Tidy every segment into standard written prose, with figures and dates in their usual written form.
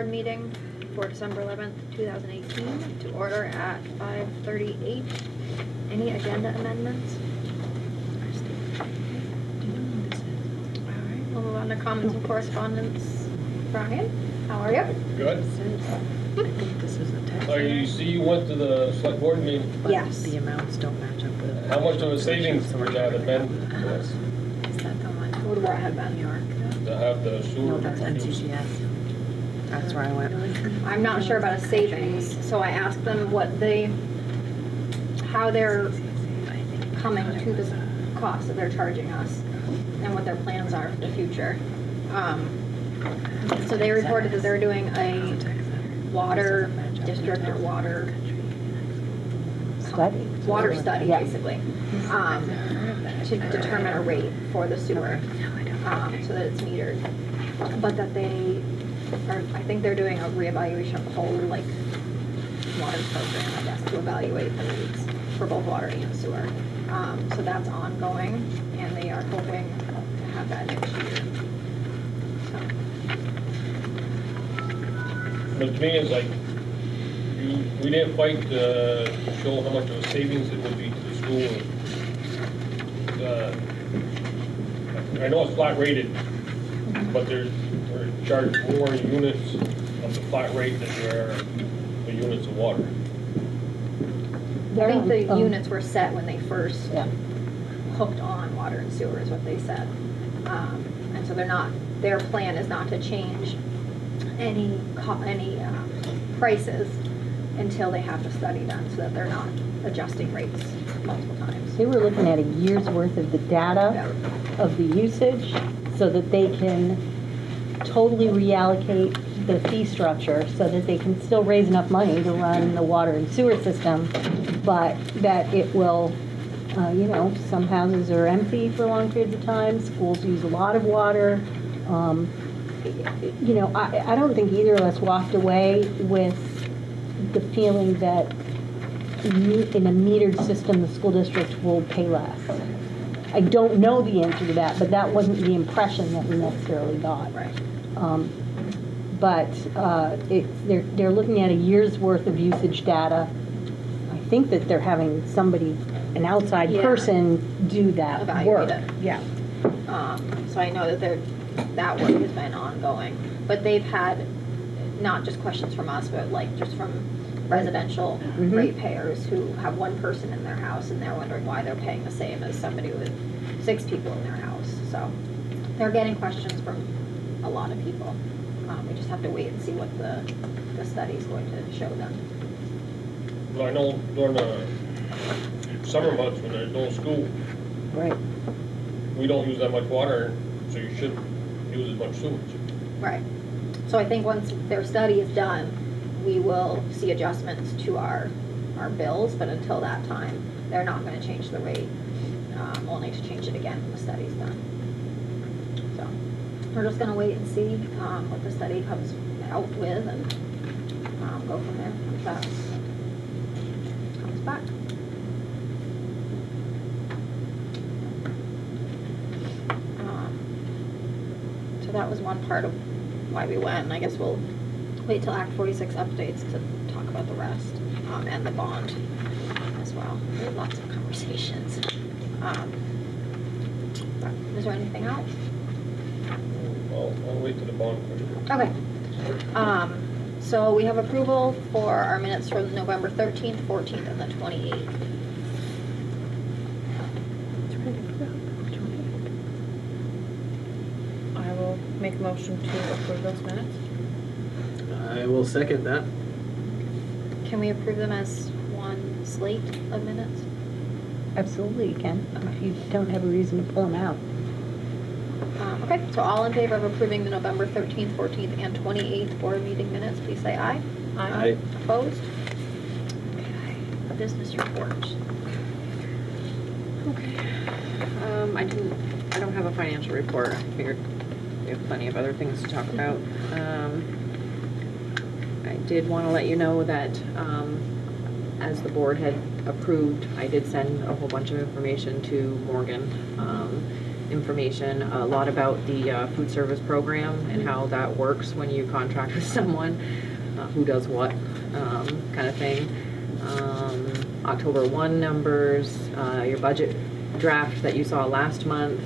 board meeting for December 11th, 2018 to order at 5:38. Any agenda amendments? Alright, we'll move on to comments and correspondence. Brian, how are you? Good. I think this is a text. So you went to the select board meeting. But Yes. the amounts don't match up with. How much of a savings would that have been for us Is that the one? Where had been? New York. to have the sewer? No, that's NCGS. That's where I went. I'm not sure about a savings, so I asked them how they're coming to the cost that they're charging us and what their plans are for the future. So they reported that they're doing a water district or water study, Yeah. basically, to determine a rate for the sewer, so that it's metered. But that I think they're doing a reevaluation of the whole, like, water program, I guess, to evaluate the rates for both water and sewer. So that's ongoing, and they are hoping to have that next year. But to me, it's like, we didn't fight to show how much of a savings it would be to the school. I know it's flat rated, but we're charged more units of the flat rate than there are the units of water. I think the units were set when they first Yeah. hooked on water and sewer, is what they said. And so their plan is not to change any prices until they have the study done, so that they're not adjusting rates multiple times. They were looking at a year's worth of the data of the usage so that they can totally reallocate the fee structure so that they can still raise enough money to run the water and sewer system, but that it will, some houses are empty for long periods of time, schools use a lot of water. I don't think either of us walked away with the feeling that in a metered system, the school district will pay less. I don't know the answer to that, but that wasn't the impression that we necessarily got. Right. They're looking at a year's worth of usage data. I think that they're having an outside person do that Evaluate work. it. Yeah. So I know that that work has been ongoing, but they've had not just questions from us, but like just from residential ratepayers who have one person in their house and they're wondering why they're paying the same as somebody with 6 people in their house. So they're getting questions from a lot of people. We just have to wait and see what the study is going to show them. Well, I know during the summer months when there's no school, Right. we don't use that much water, so you shouldn't use as much sewage. Right. So I think once their study is done, we will see adjustments to our bills, but until that time, they're not going to change the rate, only to change it again when the study's done. So we're just going to wait and see what the study comes out with and go from there once that comes back. So that was one part of why we went, and I guess we'll wait till Act 46 updates to talk about the rest, and the bond as well. We had lots of conversations. But is there anything else? I'll wait till the bond comes. Okay. So we have approval for our minutes for November 13th, 14th, and the 28th. I will make a motion to approve those minutes. I will second that. Can we approve them as one slate of minutes? Absolutely, you can, if you don't have a reason to pull them out. Okay, so all in favor of approving the November 13th, 14th, and 28th board meeting minutes, please say aye. Aye. Opposed? Okay, business report. Okay. I don't have a financial report. I figured we have plenty of other things to talk about. I did want to let you know that as the board had approved, I did send a whole bunch of information to Morgan. information, a lot about the food service program and how that works when you contract with someone, who does what, kind of thing. October 1 numbers, your budget draft that you saw last month,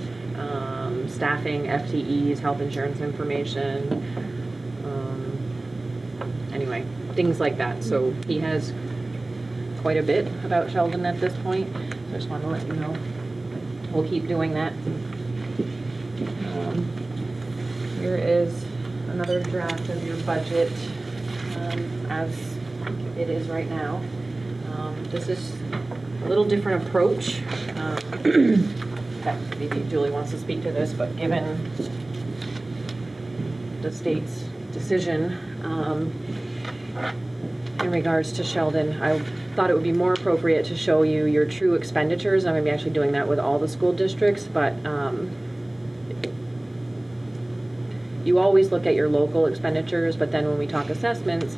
staffing, FTEs, health insurance information, anyway, things like that. So he has quite a bit about Sheldon at this point, so I just wanted to let you know. We'll keep doing that. Here is another draft of your budget, as it is right now. This is a little different approach. That maybe Julie wants to speak to this, but given the state's decision in regards to Sheldon, I thought it would be more appropriate to show you your true expenditures. I'm going to be actually doing that with all the school districts, but you always look at your local expenditures, but then when we talk assessments,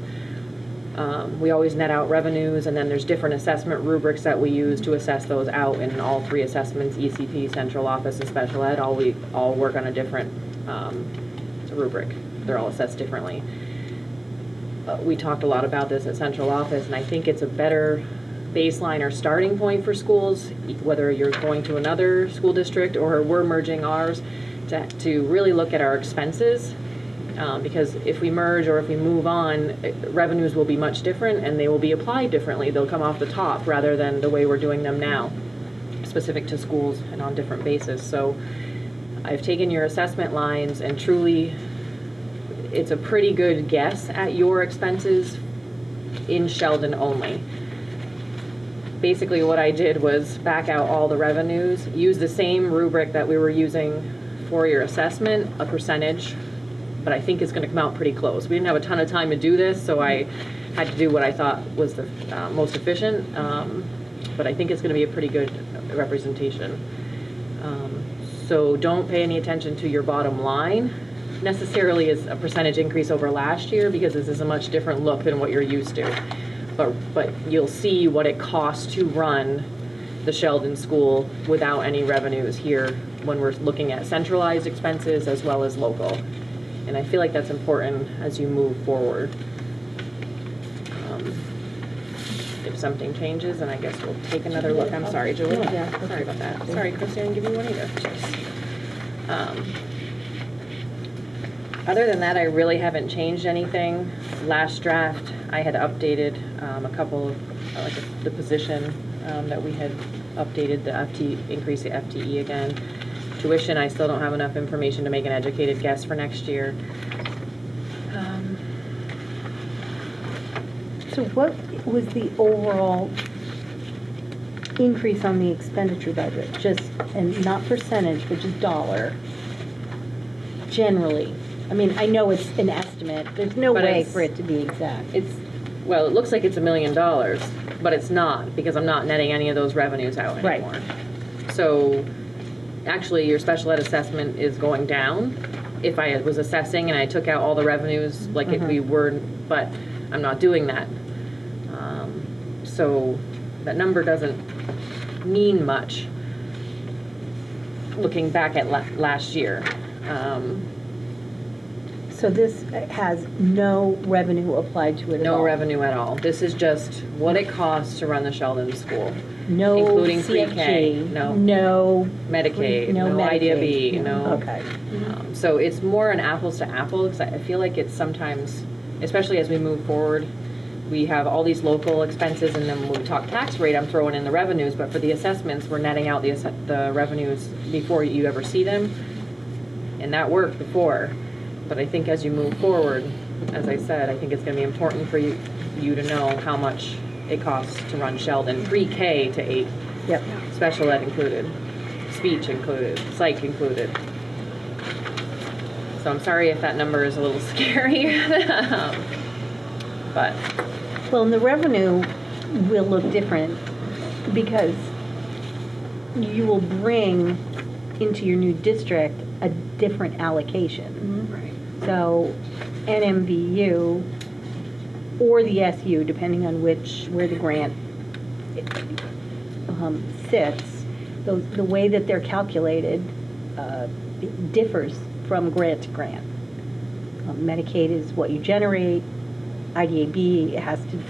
we always net out revenues, and then there's different assessment rubrics that we use to assess those out in all three assessments, ECP, central office, and special ed. We all work on a different rubric. They're all assessed differently. We talked a lot about this at central office, and I think it's a better baseline or starting point for schools, whether you're going to another school district or we're merging ours, to really look at our expenses. Because if we merge or if we move on, revenues will be much different and they will be applied differently. They'll come off the top rather than the way we're doing them now, specific to schools and on different bases. So I've taken your assessment lines and truly, it's a pretty good guess at your expenses in Sheldon only. Basically what I did was back out all the revenues, use the same rubric that we were using for your assessment, a percentage, but I think it's going to come out pretty close. We didn't have a ton of time to do this, so I had to do what I thought was the most efficient, but I think it's going to be a pretty good representation. So don't pay any attention to your bottom line necessarily as a percentage increase over last year, because this is a much different look than what you're used to. But you'll see what it costs to run the Sheldon school without any revenues here when we're looking at centralized expenses as well as local. And I feel like that's important as you move forward. If something changes, then I guess we'll take another look. I'm sorry, Julie. Yeah. Sorry about that. Sorry, Christy, I didn't give you one either. Other than that, I really haven't changed anything. Last draft, I had updated a couple of, the position that we had updated, the FT, increase the FTE again. Tuition, I still don't have enough information to make an educated guess for next year. So what was the overall increase on the expenditure budget? Just, and not percentage, but just dollar, generally? I mean, I know it's an estimate. There's no way for it to be exact. Well, it looks like it's $1 million, but it's not, because I'm not netting any of those revenues out anymore. Right. So actually, your special ed assessment is going down. If I was assessing and I took out all the revenues, like if we were, but I'm not doing that. So that number doesn't mean much looking back at last year. So this has no revenue applied to it at all? No revenue at all. This is just what it costs to run the Sheldon school. No including CFG, pre-K, no Medicaid, no no Medicaid. IDIA B, no. Okay. So it's more an apples to apples. I feel like it's sometimes, especially as we move forward, we have all these local expenses, and then when we talk tax rate, I'm throwing in the revenues, but for the assessments, we're netting out the revenues before you ever see them. And that worked before. But I think as you move forward, as I said, I think it's going to be important for you to know how much it costs to run Sheldon, pre-K to 8. Yep. Special ed included, speech included, psych included. So I'm sorry if that number is a little scary, but. Well, and the revenue will look different because you will bring into your new district a different allocation. Right. So NMVU or the SU, depending on where the grant sits, the way that they're calculated it differs from grant to grant. Medicaid is what you generate. IDAB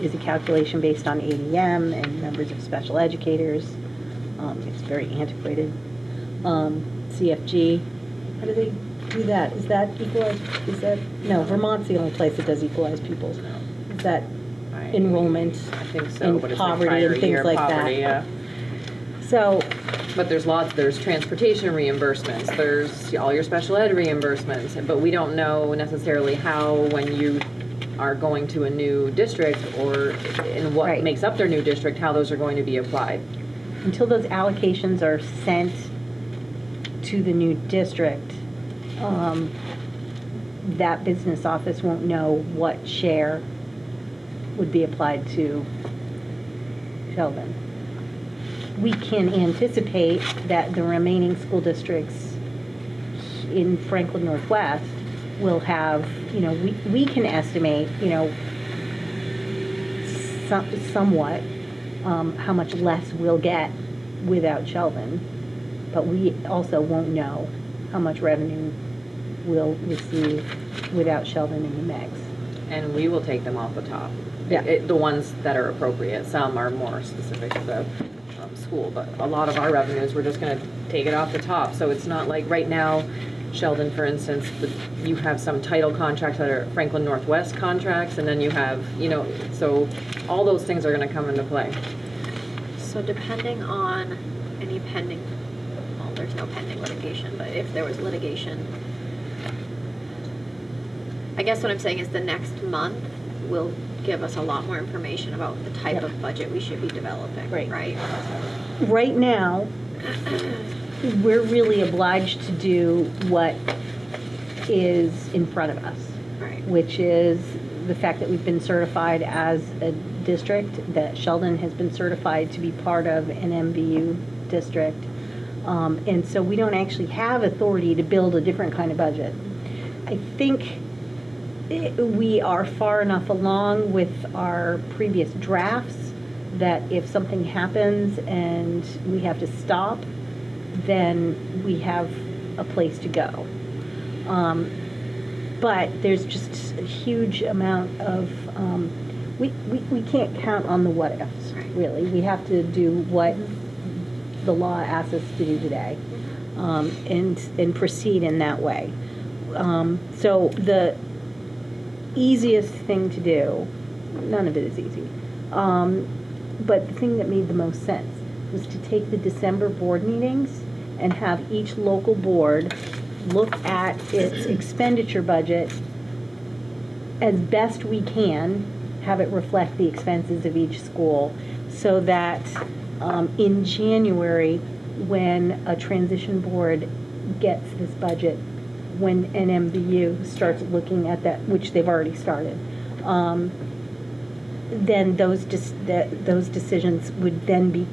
is a calculation based on ADM and numbers of special educators. It's very antiquated. CFG, how do they do that? Is that equalized? No, Vermont's the only place that does equalized pupils. Is that enrollment I think so, and but it's like poverty prior and things year like poverty, that? yeah. So, But there's transportation reimbursements, there's all your special ed reimbursements, but we don't know necessarily how, when you are going to a new district or in what Right. makes up their new district, how those are going to be applied. until those allocations are sent to the new district, that business office won't know what share would be applied to Sheldon. We can anticipate that the remaining school districts in Franklin Northwest will have, we can estimate, somewhat how much less we'll get without Sheldon, but we also won't know how much revenue we'll receive without Sheldon in the mix. And we will take them off the top. Yeah. The ones that are appropriate. Some are more specific to the school, but a lot of our revenues, we're just gonna take it off the top. So it's not like right now, Sheldon, for instance, you have some title contracts that are Franklin Northwest contracts, and then you have, so all those things are gonna come into play. So depending on any pending, well, there's no pending litigation, but if there was litigation, I guess what I'm saying is the next month will give us a lot more information about the type Yep. of budget we should be developing, Right. right? Right now, we're really obliged to do what is in front of us, Right. which is the fact that we've been certified as a district, that Sheldon has been certified to be part of an MVU district. And so we don't actually have authority to build a different kind of budget. I think we are far enough along with our previous drafts that if something happens and we have to stop, then we have a place to go. But there's just a huge amount of, we can't count on the what ifs, Right. really. We have to do what the law asks us to do today, and proceed in that way. So the easiest thing to do, none of it is easy, but the thing that made the most sense was to take the December board meetings and have each local board look at its expenditure budget as best we can, have it reflect the expenses of each school, so that in January, when a transition board gets this budget, when an MVU starts looking at that, which they've already started, then those decisions would then be,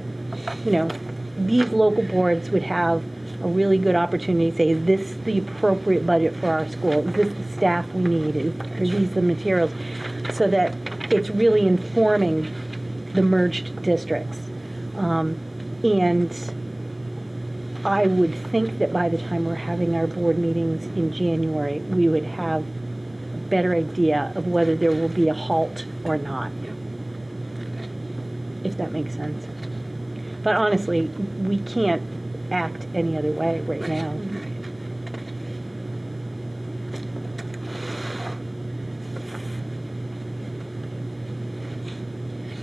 these local boards would have a really good opportunity to say, is this the appropriate budget for our school? Is this the staff we need? Are these the materials? So that it's really informing the merged districts. And I would think that by the time we're having our board meetings in January, we would have a better idea of whether there will be a halt or not. If that makes sense. But honestly, we can't act any other way right now.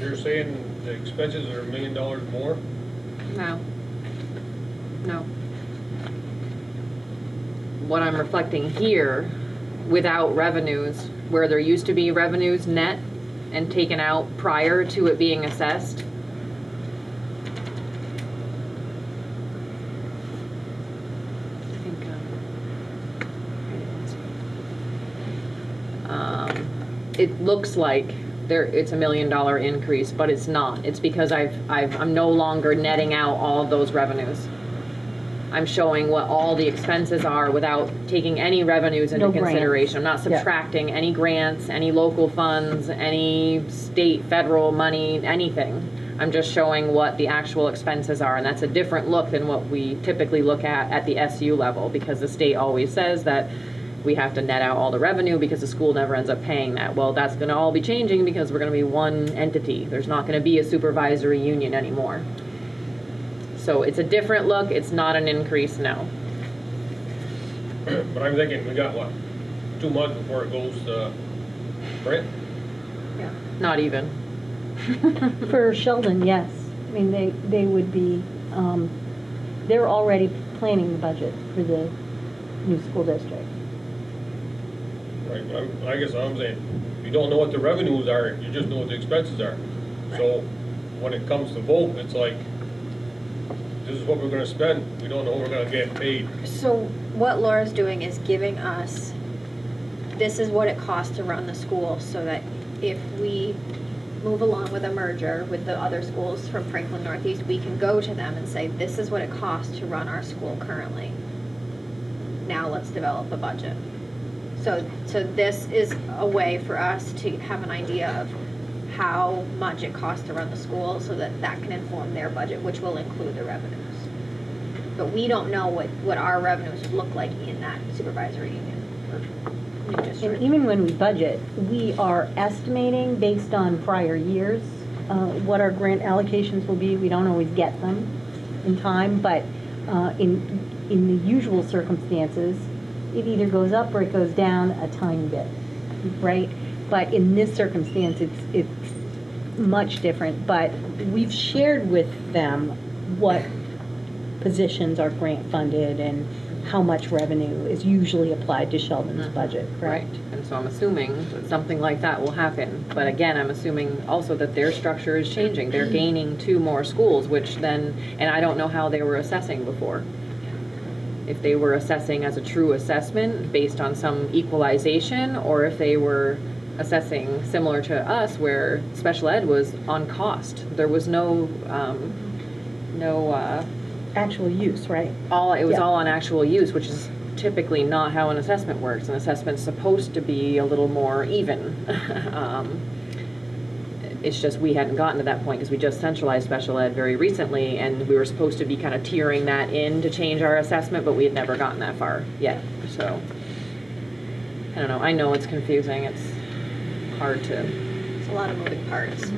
You're saying the expenses are $1 million more? No. What I'm reflecting here, without revenues, where there used to be revenues net and taken out prior to it being assessed. I think, it looks like it's $1 million increase, but it's not. It's because I'm no longer netting out all of those revenues. I'm showing what all the expenses are without taking any revenues into No grants. consideration. I'm not Yeah. subtracting any grants, any local funds, any state, federal money, anything. I'm just showing what the actual expenses are, and that's a different look than what we typically look at the SU level, because the state always says that we have to net out all the revenue because the school never ends up paying that. Well, that's gonna all be changing because we're gonna be one entity. There's not gonna be a supervisory union anymore. So it's a different look, it's not an increase, no. But I'm thinking, we got what, 2 months before it goes to print? Not even. For Sheldon, yes. I mean, they would be, they're already planning the budget for the new school district. Right, but I guess what I'm saying, you don't know what the revenues are, you just know what the expenses are. So when it comes to vote, it's like, this is what we're gonna spend, we don't know what we're gonna get paid. So what Laura's doing is giving us, this is what it costs to run the school, so that if we move along with a merger with the other schools from Franklin Northeast, we can go to them and say, this is what it costs to run our school currently. Now let's develop a budget. So this is a way for us to have an idea of how much it costs to run the school, so that that can inform their budget, which will include the revenues. But we don't know what our revenues would look like in that supervisory union or new district. And even when we budget, we are estimating based on prior years what our grant allocations will be. We don't always get them in time, but in the usual circumstances, it either goes up or it goes down a tiny bit, right? But in this circumstance, it's much different. But we've shared with them what positions are grant funded and how much revenue is usually applied to Sheldon's budget, Right, correct? and so I'm assuming that something like that will happen. But again, I'm assuming also that their structure is changing. They're gaining 2 more schools, which then, and I don't know how they were assessing before. If they were assessing as a true assessment based on some equalization, or if they were assessing similar to us where special ed was on cost. There was no Actual use, right? it was Yeah. all on actual use, which is typically not how an assessment works. An assessment's supposed to be a little more even. It's just we hadn't gotten to that point because we just centralized special ed very recently, and we were supposed to be kind of tiering that in to change our assessment, but we had never gotten that far yet. So I don't know. I know it's confusing. It's hard to. It's a lot of moving parts.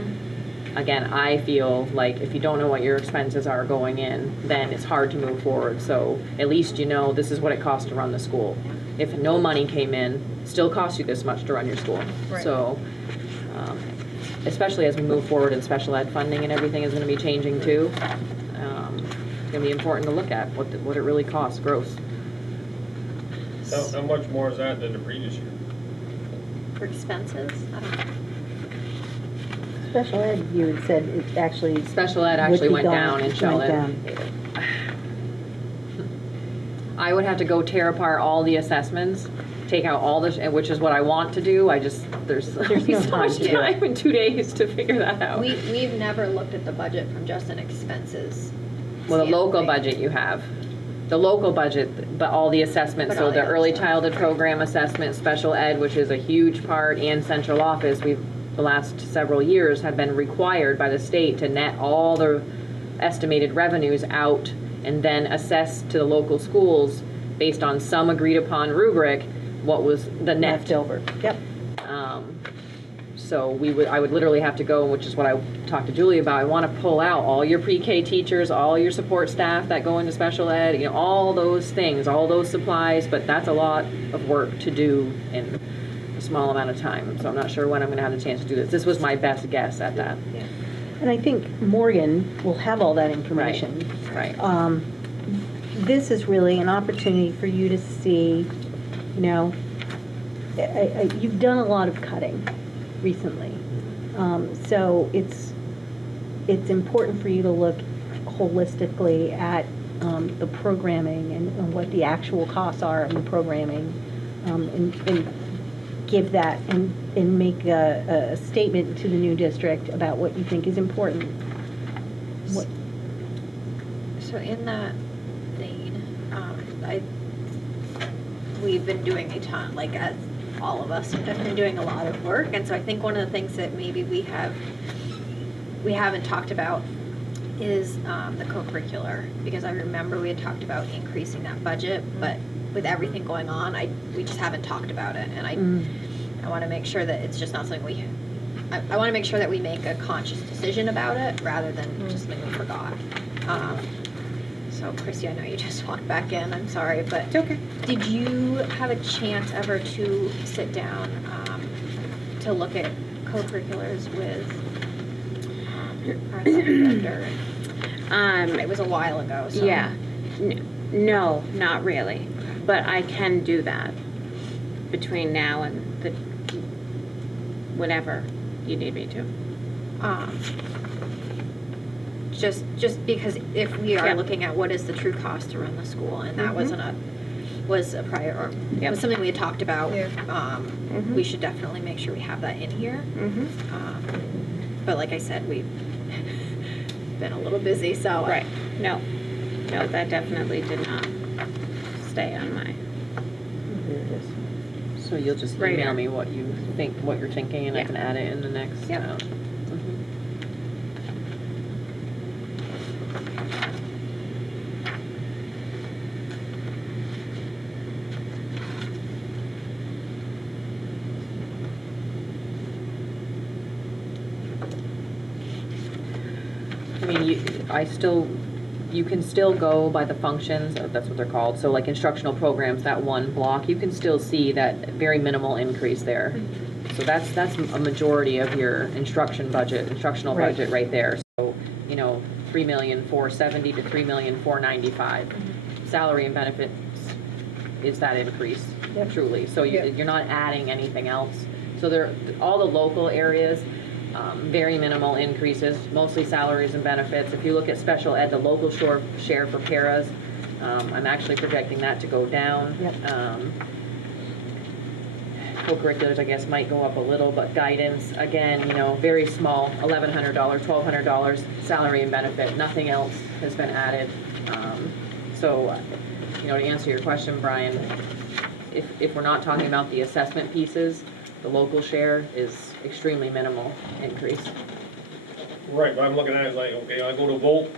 Again, I feel like if you don't know what your expenses are going in, then it's hard to move forward. So at least you know this is what it costs to run the school. If no money came in, still costs you this much to run your school. Right. So, especially as we move forward in special ed funding and everything is going to be changing too, it's going to be important to look at what it really costs gross. How much more is that than the previous year? For expenses, I don't know. Special ed, you had said it actually. Special ed actually went down in Sheldon. I would have to go tear apart all the assessments, take out all the, which is what I want to do. There's no so time much to do it. time in 2 days to figure that out. We've never looked at the budget from just an expenses. Well, the local standpoint. budget you have. The local budget, but all the assessments, But so all the the other early stuff. childhood program assessment, special ed, which is a huge part, and central office, the last several years have been required by the state to net all the estimated revenues out and then assess to the local schools based on some agreed upon rubric what was the net. Left over, yep. So I would literally have to go, which is what I talked to Julie about. I want to pull out all your pre-K teachers, all your support staff that go into special ed, all those things, all those supplies, but that's a lot of work to do in a small amount of time. So I'm not sure when I'm going to have the chance to do this. This was my best guess at that. And I think Morgan will have all that information. Right. This is really an opportunity for you to see, you've done a lot of cutting recently. So it's important for you to look holistically at the programming and what the actual costs are of the programming, and give that and make a statement to the new district about what you think is important. So in that vein, we've been doing a ton, like as all of us have been doing a lot of work, and so I think one of the things that maybe we have we haven't talked about is the co-curricular, because I remember we had talked about increasing that budget, but with everything going on, we just haven't talked about it, and I want to make sure that it's just not something I want to make sure that we make a conscious decision about it, rather than just something we forgot. So Chrissy, I know you just walked back in, I'm sorry, but It's okay. did you have a chance ever to sit down to look at co-curriculars with our athletic director? It was a while ago, so. Yeah. No, not really. But I can do that between now and the whenever you need me to. Just because if we are Yeah. looking at what is the true cost to run the school, and that was a prior, or Yep. was something we had talked about, Mhm. we should definitely make sure we have that in here. Mm-hmm. But like I said, we've been a little busy, so. Right. No, that definitely did not stay on my. Here it is. So you'll just Right email here. me what you're thinking, and I Yeah. can add it in the next. Yep. Mhm. I mean, you can still go by the functions, that's what they're called, so like instructional programs, that one block, you can still see that very minimal increase there. So that's a majority of your instructional Right. budget right there. So, 3,470,000 to 3,495,000. Salary and benefits is that increase, Yep. truly. So you're not adding anything else. So all the local areas, very minimal increases, mostly salaries and benefits. If you look at special ed, the local share for paras, I'm actually projecting that to go down. Yep. Co-curriculars, I guess, might go up a little, but guidance, again, very small, $1,100, $1,200, salary and benefit, nothing else has been added. So, to answer your question, Brian, if we're not talking about the assessment pieces, the local share is extremely minimal increase. Right, but I'm looking at it like, okay, I go to vote,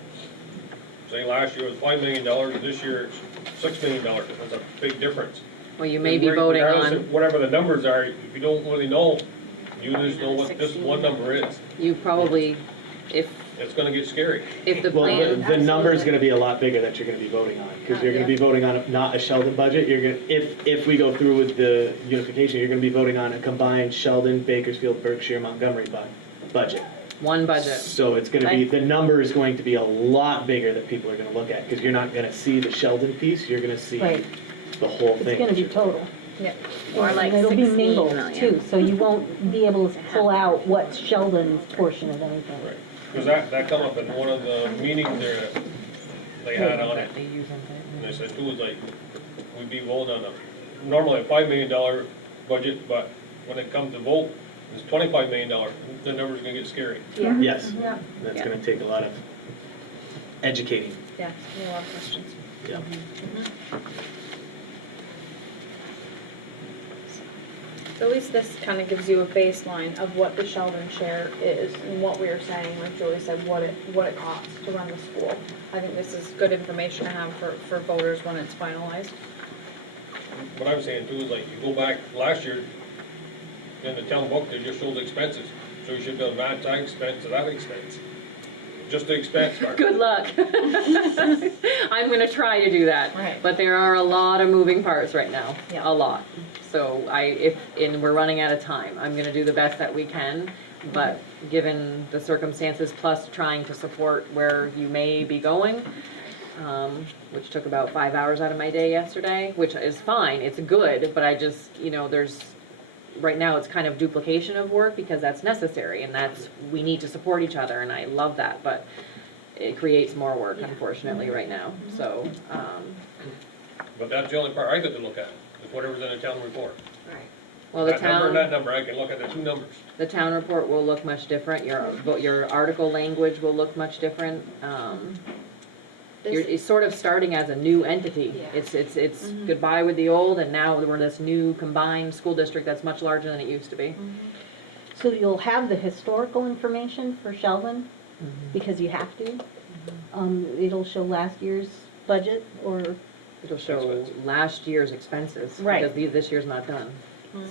say last year it was $5 million, this year it's $6 million, that's a big difference. Well, you may be And voting regardless on, of whatever the numbers are, if you don't really know, you just know what this one number is. you probably, if It's gonna get scary. the Well, plan. the number's gonna be a lot bigger that you're gonna be voting on, because you're gonna be voting on not a Sheldon budget, you're gonna, if we go through with the unification, you're gonna be voting on a combined Sheldon, Bakersfield, Berkshire, Montgomery budget. One budget. So it's gonna be, the number is going to be a lot bigger that people are gonna look at, because you're not gonna see the Sheldon piece, you're gonna see Right. the whole thing. It's gonna be total. Or like And it'll be 16 mingled million. too, so you won't be able to pull out what's Sheldon's portion of anything. Right. Because that come up in one of the meetings there that they had on it. They use on And that. they said, too, was like, we'd be voting on normally a $5 million budget, but when it comes to vote, it's $25 million, the number's gonna get scary. Yes, Yeah. that's Yeah. gonna take a lot of educating. Yeah, a lot of questions. Yeah. So at least this kind of gives you a baseline of what the Sheldon share is and what we were saying, like Julie said, what it costs to run the school. I think this is good information to have for voters when it's finalized. What I'm saying too is like, you go back last year, in the town book, they just showed the expenses. So you should have done that expense to that expense. Just the expense part. Good luck. I'm gonna try to do that. Right. But there are a lot of moving parts right now, Yeah. a lot. So and we're running out of time, I'm gonna do the best that we can, but given the circumstances, plus trying to support where you may be going, which took about 5 hours out of my day yesterday, which is fine, it's good, but I just, right now it's kind of duplication of work because that's necessary and we need to support each other and I love that, but it creates more work unfortunately right now, so, But that's the only part I get to look at, is whatever's in the town report. well, the That number and that town, number, I can look at the two numbers. the town report will look much different, your article language will look much different, it's sort of starting as a new entity. Yeah. It's goodbye with the old and now we're this new combined school district that's much larger than it used to be. So you'll have the historical information for Sheldon, because you have to. It'll show last year's budget, or, It'll show last year's expenses. Right. Because this year's not done.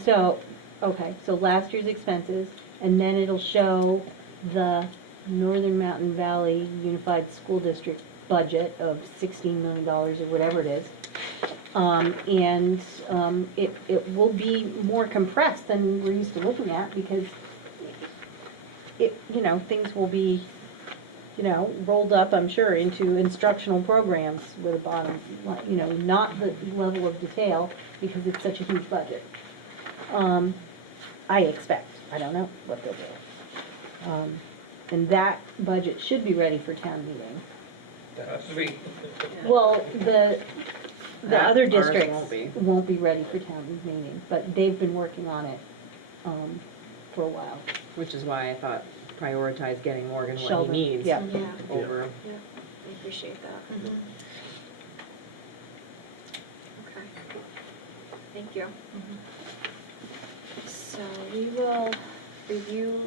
so, okay, so last year's expenses, and then it'll show the Northern Mountain Valley Unified School District budget of $16 million or whatever it is. It will be more compressed than we're used to looking at, because things will be, rolled up, I'm sure, into instructional programs with a bottom, not the level of detail, because it's such a huge budget. I expect, I don't know what they'll do. And that budget should be ready for town meeting. That has to be. Well, the other Ours districts won't won't be ready for town meeting, but they've been working on it for a while. Which is why I thought prioritize getting Morgan what he Sheldon, needs yeah. Yeah, over. yeah, I appreciate that. Mhm. Okay. Thank you. So we will review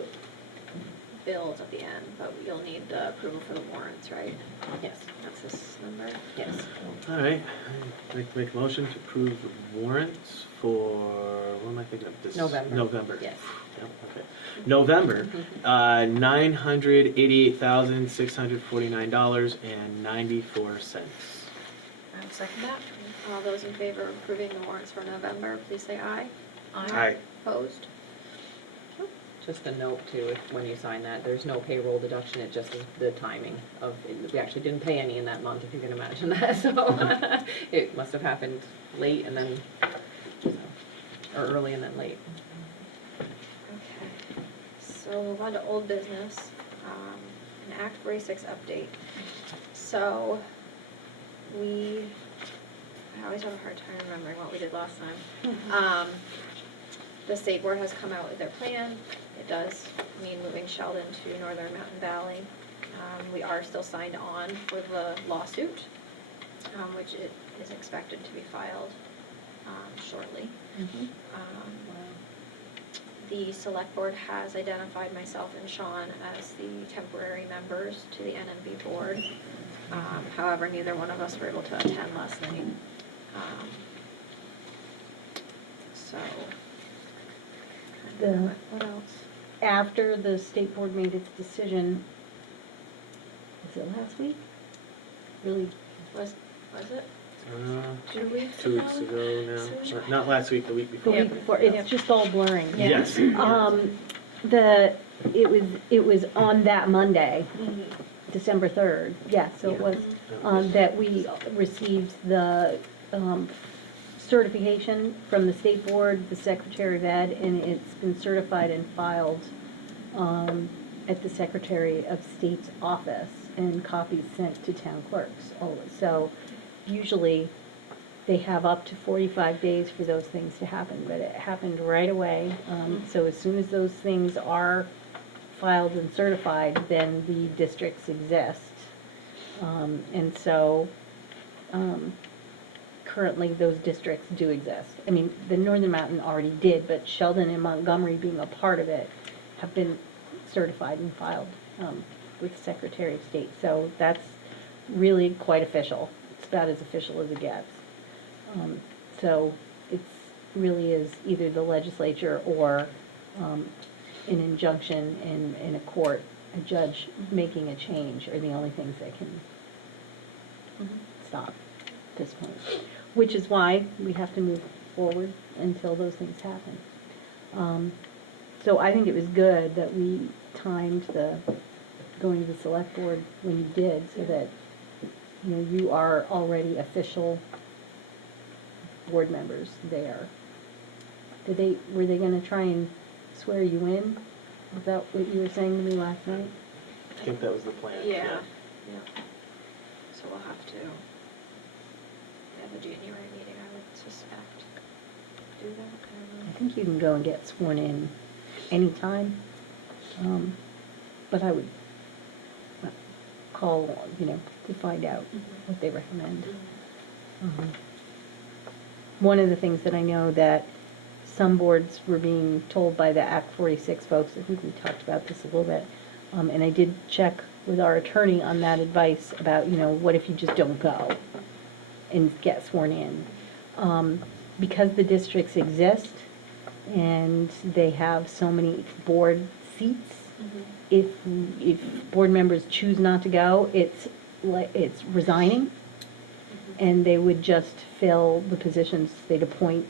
bills at the end, but you'll need the approval for the warrants, right? Yes, That's this number? yes. All right, make a motion to approve the warrants for, what am I thinking of? This November. November. Yes. Yep, okay. November, $988,649.94. I'll second that. All those in favor of approving the warrants for November, please say aye. Aye. Opposed? Just a note too, if, when you sign that, there's no payroll deduction, it just is the timing of, we actually didn't pay any in that month, if you can imagine that, so it must have happened late and then, or early and then late. Okay. So we'll move on to old business, an Act 46 update. So I always have a hard time remembering what we did last time. The state board has come out with their plan. It does mean moving Sheldon to Northern Mountain Valley. We are still signed on for the lawsuit, which it is expected to be filed shortly. The select board has identified myself and Sean as the temporary members to the NMB board. However, neither one of us were able to attend last night. So, what else? After the state board made its decision, was it last week? Really, Was it Uh, 2 weeks 2 weeks ago So- now, not last week, the week the before. week before, it's just all blurring. Yes. It was on that Monday, December 3rd, yes, so it was, that we received the certification from the state board, the Secretary of Ed, and it's been certified and filed at the Secretary of State's office, and copies sent to town clerks always. So usually, they have up to 45 days for those things to happen, but it happened right away. So as soon as those things are filed and certified, then the districts exist. And so, currently, those districts do exist. I mean, the Northern Mountain already did, but Sheldon and Montgomery, being a part of it, have been certified and filed with the Secretary of State. So that's really quite official. It's about as official as it gets. So it's really is either the legislature or an injunction in a court, a judge making a change are the only things that can stop at this point. Which is why we have to move forward until those things happen. So I think it was good that we timed the going to the select board when you did, so that you are already official board members there. Were they gonna try and swear you in? Was that what you were saying to me last night? I think that was the plan. Yeah. So we'll have to have a January meeting, I would suspect. Do that, I don't I think you can go and get sworn in anytime, but I would call, to find out what they recommend. One of the things that I know that some boards were being told by the Act 46 folks, I think we talked about this a little bit, and I did check with our attorney on that advice about, what if you just don't go and get sworn in? Because the districts exist and they have so many board seats, if board members choose not to go, it's resigning, and they would just fill the positions, they'd appoint,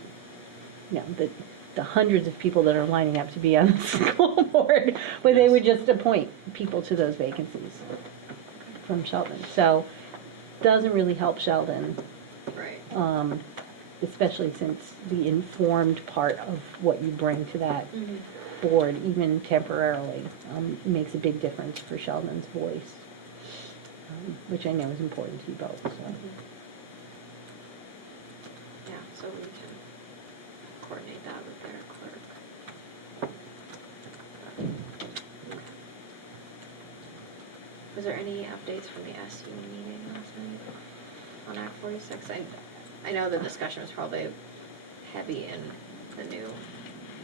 the hundreds of people that are lining up to be on the school board, where they would just appoint people to those vacancies from Sheldon. So, doesn't really help Sheldon, Right. especially since the informed part of what you bring to that board, even temporarily, makes a big difference for Sheldon's voice, which I know is important to you both, so. Yeah, so we can coordinate that with their clerk. Was there any updates from the SU meeting last night on Act 46? I know the discussion was probably heavy in the new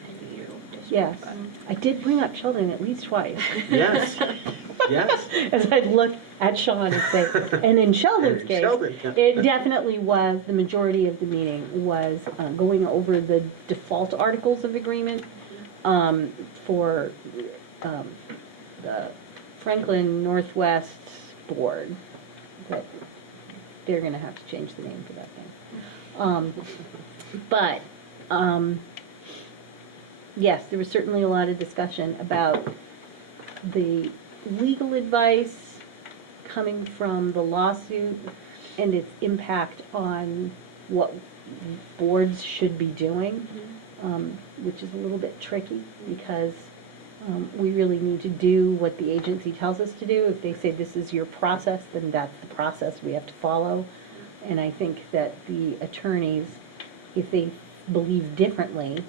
NDU district. Yes, but- I did bring up Sheldon at least twice. Yes, yes. As I'd look at Sean and say, and in Sheldon's case, Sheldon, yeah. it definitely was, the majority of the meeting was going over the default articles of agreement for the Franklin Northwest Board, that they're gonna have to change the name for that thing. But, yes, there was certainly a lot of discussion about the legal advice coming from the lawsuit and its impact on what boards should be doing, which is a little bit tricky because we really need to do what the agency tells us to do. If they say this is your process, then that's the process we have to follow. And I think that the attorneys, if they believe differently,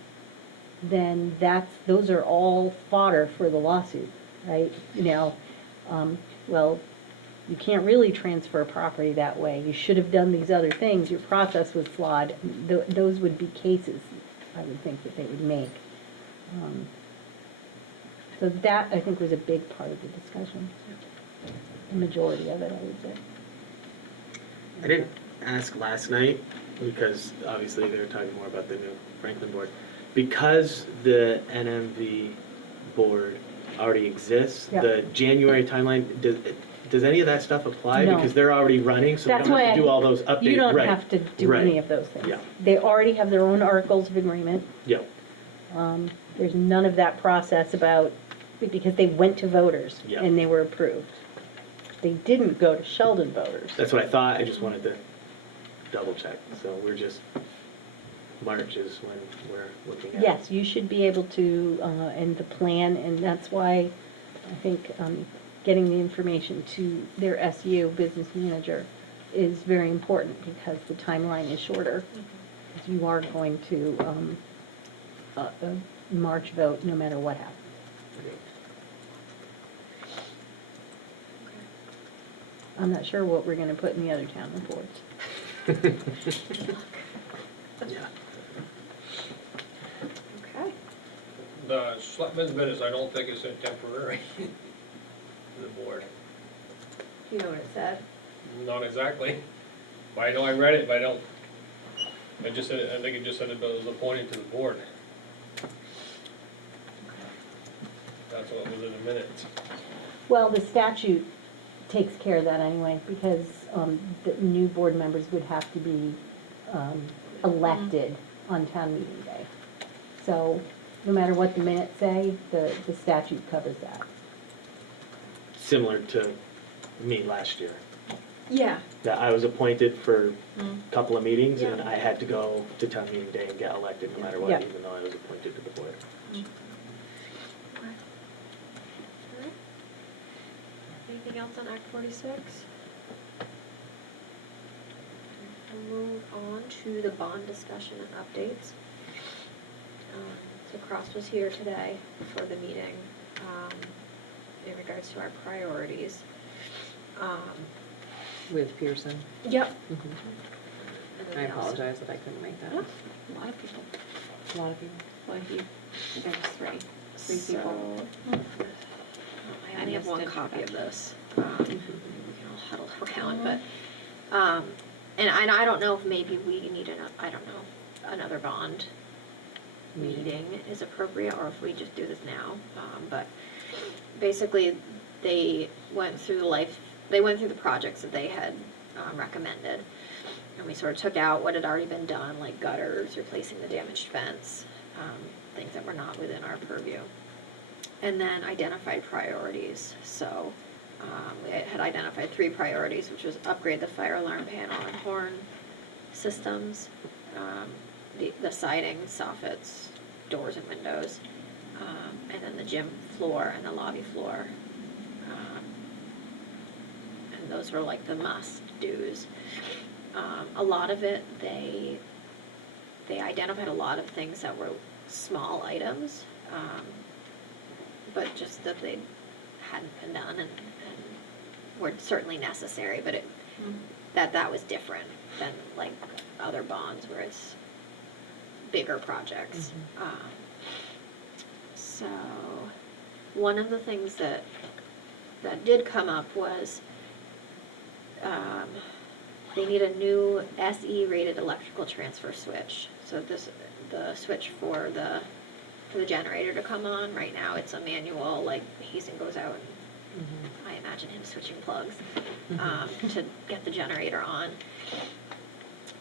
then those are all fodder for the lawsuit, right? Well, you can't really transfer property that way. You should have done these other things. Your process was flawed. Those would be cases, I would think, that they would make. So that, I think, was a big part of the discussion. The majority of it, I would say. I didn't ask last night because obviously they were talking more about the new Franklin board. Because the NMV board already exists, Yeah. the January timeline, does any of that stuff apply? No. Because they're already running, so they That's don't have why to do all those updates. You don't Right. have to do Right. any of those things. Yeah. They already have their own articles of agreement. Yeah. There's none of that process about, because they went to voters Yeah. and they were approved. They didn't go to Sheldon voters. That's what I thought. I just wanted to double check. So we're just, March is when we're looking at. Yes, you should be able to, and the plan, and that's why I think getting the information to their SU business manager is very important because the timeline is shorter. Because you are going to a March vote no matter what happens. I'm not sure what we're gonna put in the other town reports. Yeah. Okay. The selectmen's minutes, I don't think it's a temporary, the board. Do you know what it said? Not exactly. But I know I read it, but I don't, I think it just said it was appointed to the board. That's what was in the minutes. Well, the statute takes care of that anyway, because the new board members would have to be elected on town meeting day. So, no matter what the minutes say, the statute covers that. Similar to me last year. Yeah. That I was appointed for a couple of meetings Yeah. and I had to go to town meeting day and get elected no matter what, Yeah. even though I was appointed to the board. Anything else on Act 46? We'll move on to the bond discussion and updates. So Cross was here today for the meeting in regards to our priorities. With Pearson. Yep. And then I they also- apologize that I couldn't make that. A lot of people. A lot of people. Well, there was three people. So, I only have one Understood. copy of this. We can all huddle around, but, and I don't know if maybe we need another bond meeting is appropriate, or if we just do this now. But basically, they went through the projects that they had recommended. And we sort of took out what had already been done, like gutters, replacing the damaged fence, things that were not within our purview. And then identified priorities. So we had identified 3 priorities, which was upgrade the fire alarm panel and horn systems, the siding, soffits, doors and windows, and then the gym floor and the lobby floor. And those were like the must-dos. A lot of it, they identified a lot of things that were small items, but just that they hadn't been done and were certainly necessary, but that was different than like other bonds where it's bigger projects. So one of the things that did come up was they need a new SE rated electrical transfer switch. So the switch for the generator to come on. Right now it's a manual, like Hazen goes out and I imagine him switching plugs to get the generator on.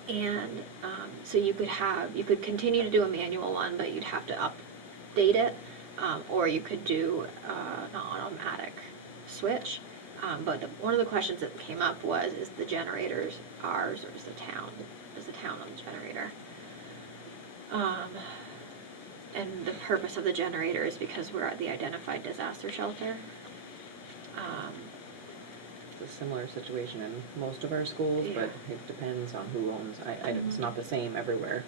And so you could continue to do a manual one, but you'd have to update it, or you could do an automatic switch. But one of the questions that came up was, is the generators ours, or is the town on the generator? And the purpose of the generator is because we're at the identified disaster shelter. It's a similar situation in most of our schools, but Yeah. it depends on who owns. It's not the same everywhere.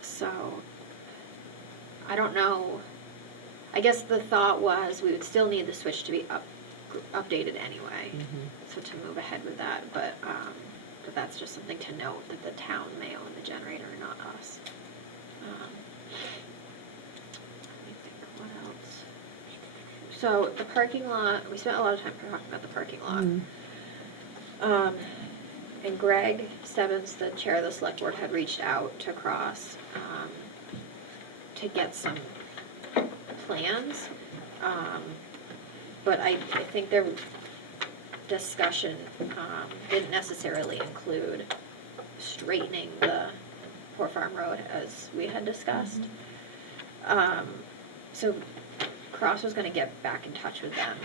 So, I don't know. I guess the thought was we would still need the switch to be updated anyway. So to move ahead with that, but that's just something to note, that the town may own the generator, not us. Let me think, what else? So the parking lot, we spent a lot of time talking about the parking lot. And Greg Stebbins, the chair of the select board, had reached out to Cross to get some plans. But I think their discussion didn't necessarily include straightening the Poor Farm Road as we had discussed. So Cross was going to get back in touch with them.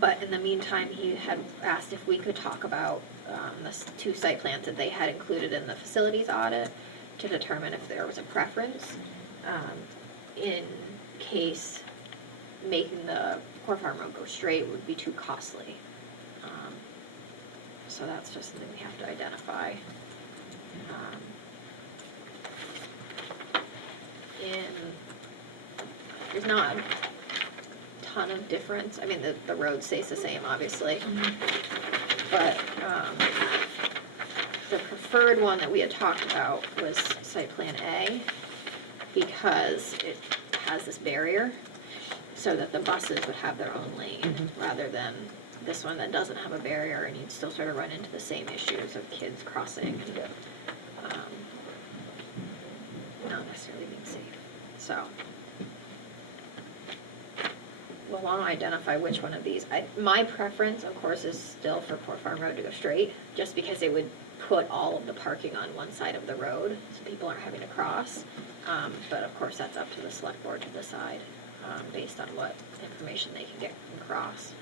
But in the meantime, he had asked if we could talk about the 2 site plans that they had included in the facilities audit to determine if there was a preference in case making the Poor Farm Road go straight would be too costly. So that's just something we have to identify. There's not a ton of difference. I mean, the road stays the same, obviously. But the preferred one that we had talked about was site plan A, because it has this barrier, so that the buses would have their own lane, rather than this one that doesn't have a barrier, and you'd still sort of run into the same issues of kids crossing and not necessarily being safe. So we'll want to identify which one of these. My preference, of course, is still for Poor Farm Road to go straight, just because it would put all of the parking on one side of the road, so people aren't having to cross. But of course, that's up to the select board to decide, based on what information they can get from Cross.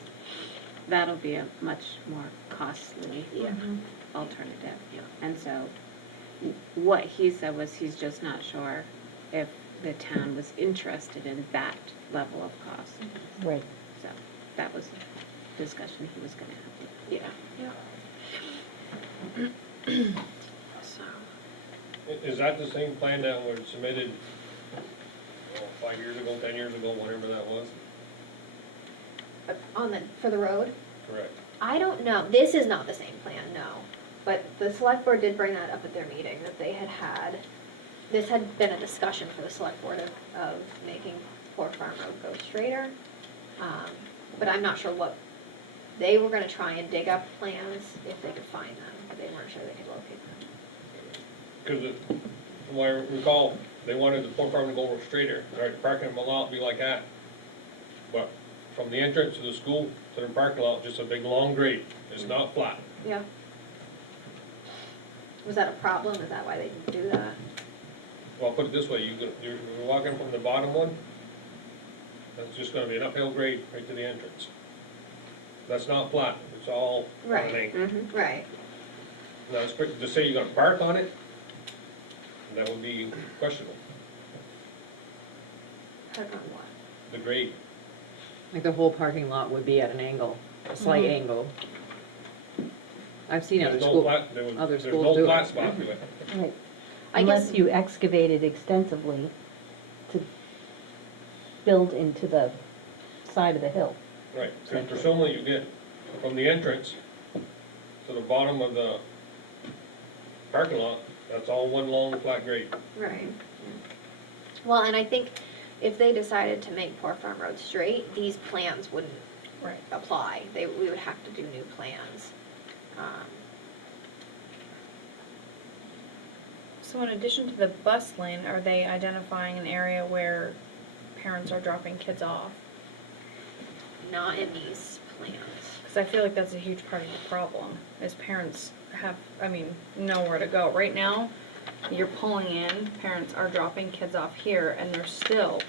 That'll be a much more costly alternative. Yeah. And so what he said was he's just not sure if the town was interested in that level of cost. Right. So that was a discussion he was going to have. Yeah. So, Is that the same plan that was submitted 5 years ago, 10 years ago, whatever that was? for the road, Correct. I don't know. This is not the same plan, no. But the select board did bring that up at their meeting, that they this had been a discussion for the select board of making Poor Farm Road go straighter. But I'm not sure they were gonna try and dig up plans if they could find them, but they weren't sure they could locate them. Because from what I recall, they wanted the Poor Farm to go straighter, right, the parking lot be like that. But from the entrance to the school to the parking lot, just a big long grade, it's not flat. Yeah. Was that a problem? Is that why they didn't do that? Well, put it this way, you're walking from the bottom one, that's just gonna be an uphill grade right to the entrance. That's not flat, it's all on an angle. Right. Now, to say you're gonna park on it, that would be questionable, Park on what? the grade. Like the whole parking lot would be at an angle, a slight angle. I've seen other There's no schools, flat, other there's schools no do flat it. spot to it. Right. I guess- Unless you excavated extensively to build into the side of the hill. Right, because presumably you get from the entrance to the bottom of the parking lot, that's all one long flat grade. Right. Well, and I think if they decided to make Poor Farm Road straight, these plans wouldn't Right. apply. We would have to do new plans. So in addition to the bus lane, are they identifying an area where parents are dropping kids off? Not in these plans. Because I feel like that's a huge part of the problem, is parents have, nowhere to go. Right now, you're pulling in, parents are dropping kids off here, and they're still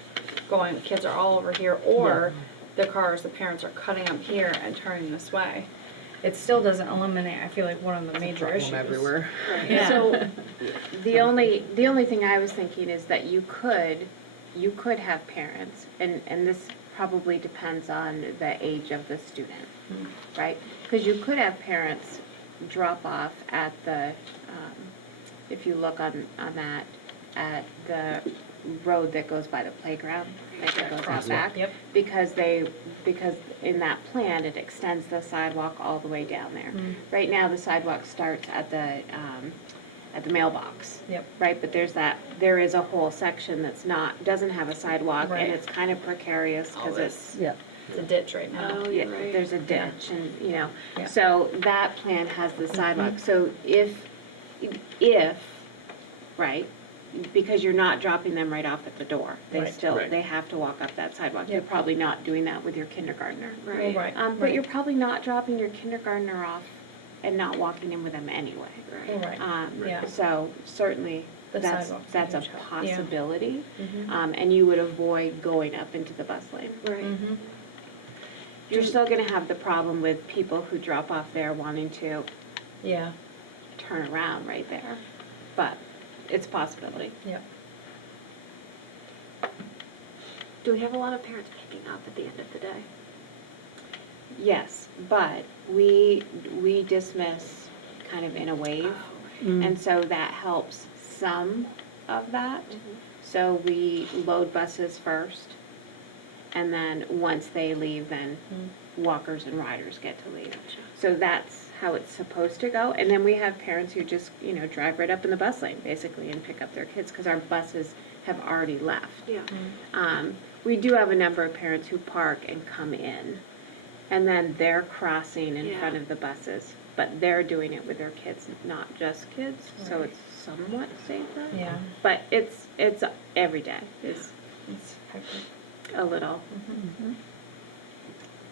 going, kids are all over here, or the parents are cutting up here and turning this way. It still doesn't eliminate, I feel like, one of the major issues. Everywhere. Yeah. So, the only thing I was thinking is that you could have parents, and this probably depends on the age of the student, right? Because you could have parents drop off at the, if you look on that, at the road that goes by the playground, that goes out back. Yep. Because in that plan, it extends the sidewalk all the way down there. Right now, the sidewalk starts at the mailbox. Yep. Right, but there is a whole section doesn't have a sidewalk, Right. and it's kind of precarious, because it's, Yeah. It's a ditch right now. yeah, there's a ditch, and, Yeah. so that plan has the sidewalk. So if, right, because you're not dropping them right off at the door. Right. They have to walk up that sidewalk. Yep. You're probably not doing that with your kindergartner. Well, right. But you're probably not dropping your kindergartner off and not walking in with them anyway. Well, right. Yeah. So certainly, The that's sidewalk's a that's a huge help. Yeah. possibility. Mhm. And you would avoid going up into the bus lane. Right. You're still gonna have the problem with people who drop off there wanting to Yeah. turn around right there. But it's a possibility. Yep. Do we have a lot of parents picking up at the end of the day? Yes, but we dismiss kind of in a wave, and so that helps some of that. So we load buses first, and then once they leave, then walkers and riders get to leave. So that's how it's supposed to go. And then we have parents who just, drive right up in the bus lane, basically, and pick up their kids, because our buses have already left. Yeah. We do have a number of parents who park and come in, and then they're crossing in front of the buses, but they're doing it with their kids, not just kids, so Right. it's somewhat safer. Yeah. But it's every day is It's hectic. a little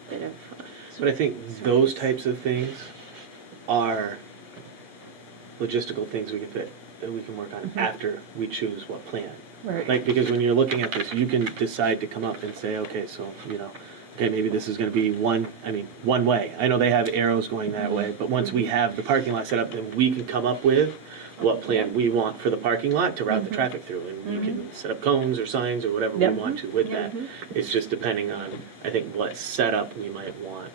bit of, But I think those types of things are logistical things we can fit, that we can work on after we choose what plan. Right. Like, because when you're looking at this, you can decide to come up and say, okay, so, okay, maybe this is gonna be one way. I know they have arrows going that way, but once we have the parking lot set up, then we can come up with what plan we want for the parking lot to route the traffic through. And you can set up cones or signs or whatever we Yep. want to with that. It's just depending on, I think, what setup we might want.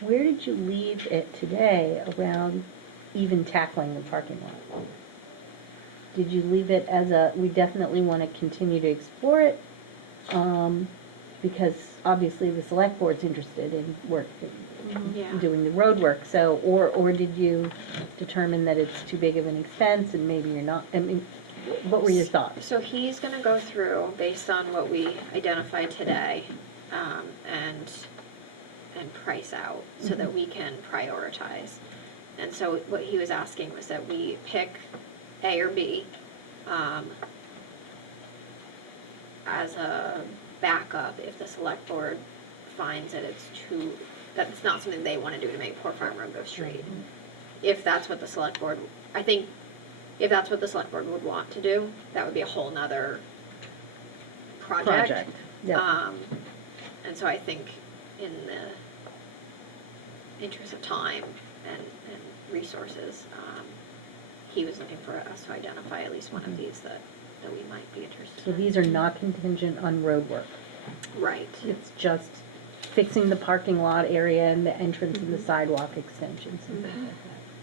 Where did you leave it today around even tackling the parking lot? Did you leave it as we definitely want to continue to explore it? Because obviously the select board's interested in Yeah. doing the road work, so, or did you determine that it's too big of an expense and maybe you're not, I mean, what were your thoughts? So he's gonna go through, based on what we identified today, and price out, so that we can prioritize. And so what he was asking was that we pick A or B, as a backup if the select board finds that that it's not something they wanna do to make Poor Farm Road go straight. If that's what the select board, I think, if that's what the select board would want to do, that would be a whole nother project. Yeah. And so I think in the interest of time and resources, he was looking for us to identify at least one of these that we might be interested So in. these are not contingent on road work. Right. It's just fixing the parking lot area and the entrance and the sidewalk extensions and things like that.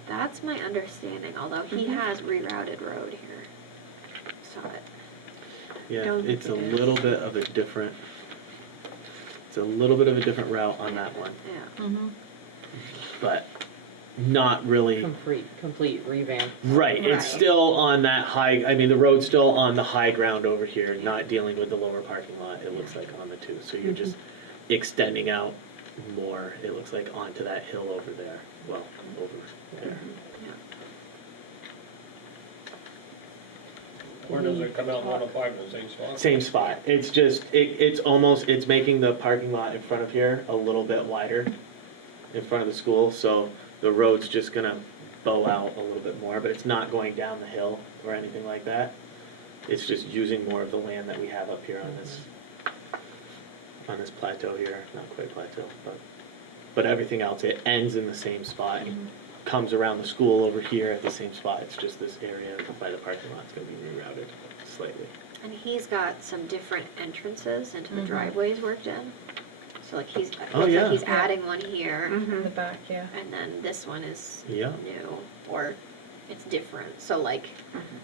That's my understanding, although he has rerouted road here. Saw it. Yeah, Don't it's a think it is. little bit of a different route on that one, Yeah. but not really. Complete revamp. Right, it's Right. still on that high, I mean, the road's still on the high ground over here, not dealing with the lower parking lot, it looks like on the two. So you're just extending out more, it looks like onto that hill over there, well, over there. Where does it come out 105 in the same spot? Same spot, it's just, it's making the parking lot in front of here a little bit wider in front of the school, so the road's just gonna bow out a little bit more, but it's not going down the hill or anything like that. It's just using more of the land that we have up here on this plateau here, not quite plateau, but everything else, it ends in the same spot and comes around the school over here at the same spot. It's just this area by the parking lot's gonna be rerouted slightly. And he's got some different entrances into the driveways worked in. So like he's, Oh, looks yeah. like he's adding one here, In the back, yeah. and then this one is Yeah. new, or it's different. So like,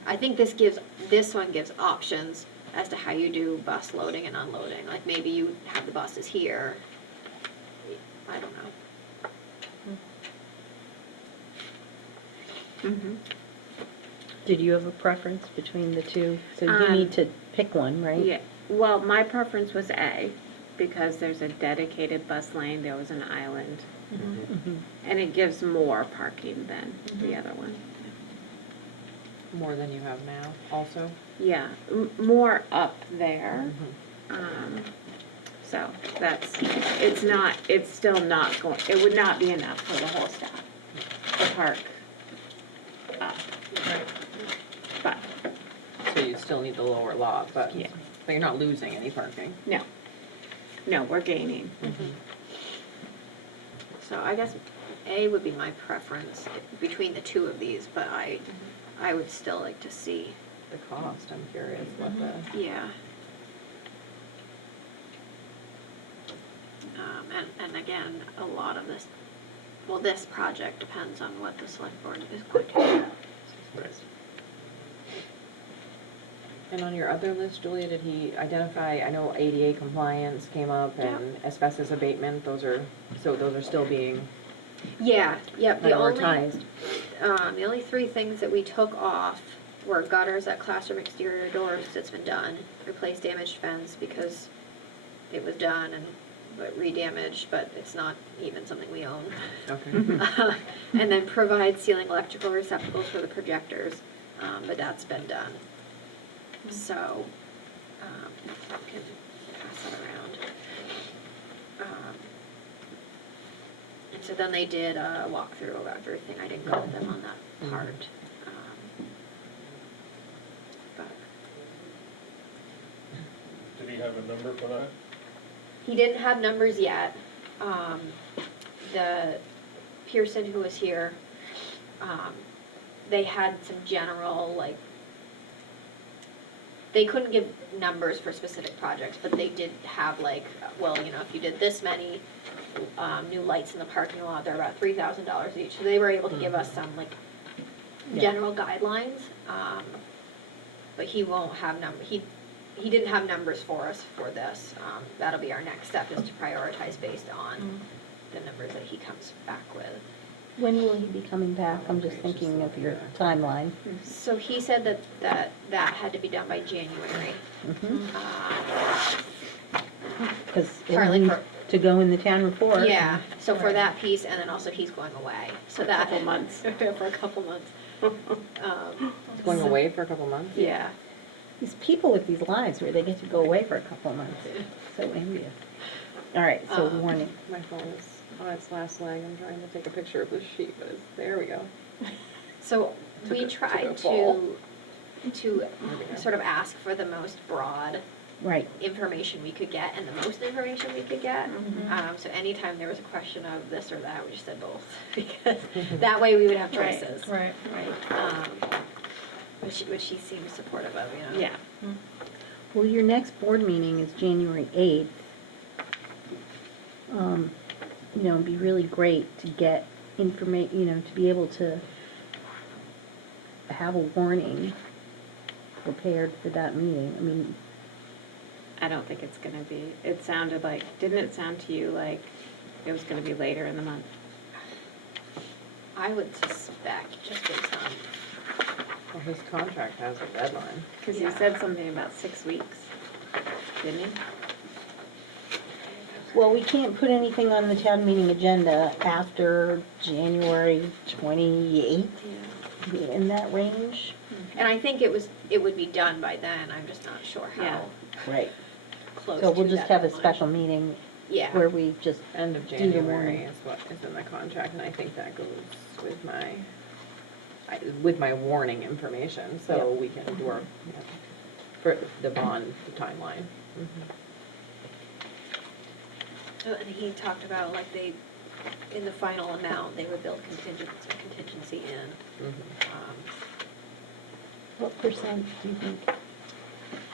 I think this one gives options as to how you do bus loading and unloading. Like maybe you have the buses here. I don't know. Did you have a preference between the two? So you Um, need to pick one, right? Yeah, well, my preference was A, because there's a dedicated bus lane, there was an island, and it gives more parking than the other one. More than you have now, also. Yeah, more up there. So it's still not going, it would not be enough for the whole staff to park up. But, So you still need the lower lot, but Yeah. but you're not losing any parking. no, we're gaining. So I guess A would be my preference between the two of these, but I would still like to see, The cost, I'm curious what the. yeah. And again, a lot of this, well, this project depends on what the select board is going to do. Right. And on your other list, Julia, did he identify, I know ADA compliance came up and asbestos abatement, those are still being Yeah, yep, prioritized. the only three things that we took off were gutters at classroom exterior doors, that's been done, replace damaged fence because it was done and but re-damaged, but it's not even something we own. Okay. And then provide ceiling electrical receptacles for the projectors, but that's been done. So, you can pass that around. And so then they did a walkthrough of everything. I didn't go with them on that part. But Did he have a number for that? he didn't have numbers yet. The Pearson who was here, they had some general, like, they couldn't give numbers for specific projects, but they did have like, well, you know, if you did this many new lights in the parking lot, they're about $3,000 each. So they were able to give us some like general guidelines, but he won't have he didn't have numbers for us for this. That'll be our next step, is to prioritize based on the numbers that he comes back with. When will he be coming back? I'm just thinking of your timeline. So he said that had to be done by January. Because Partly for- to go in the town report. Yeah, so for that piece, and then also he's going away, so that. Couple months. For a couple months. It's going away for a couple months? Yeah. These people with these lives where they get to go away for a couple of months. So envious. All right, so warning. My phone is on its last leg. I'm trying to take a picture of the sheet, but there we go. So we Took a tried fall. to sort of ask for the most broad Right. information we could get and the most information we could get. So anytime there was a question of this or that, we just said both, because that way we would have Right. choices. Right. Which he seems supportive of, you know. Yeah. Well, your next board meeting is January 8th. You know, it'd be really great to get information, you know, to be able to have a warning prepared for that meeting. I mean, I don't think it's gonna be, it sounded like, didn't it sound to you like it was gonna be later in the month? I would suspect, just based on, Well, his contract has a deadline. Because Yeah. he said something about 6 weeks, didn't he? well, we can't put anything on the town meeting agenda after January 28th, in that range. and I think it would be done by then, I'm just not sure Yeah. how Right. close So we'll to just that have a deadline. special meeting Yeah. where we just, End of the January warning. is what is in the contract, and I think that goes with my warning information, so Yep. we can do our, for the bond timeline. And he talked about, like, in the final amount, they would build contingency in. what percent do you think?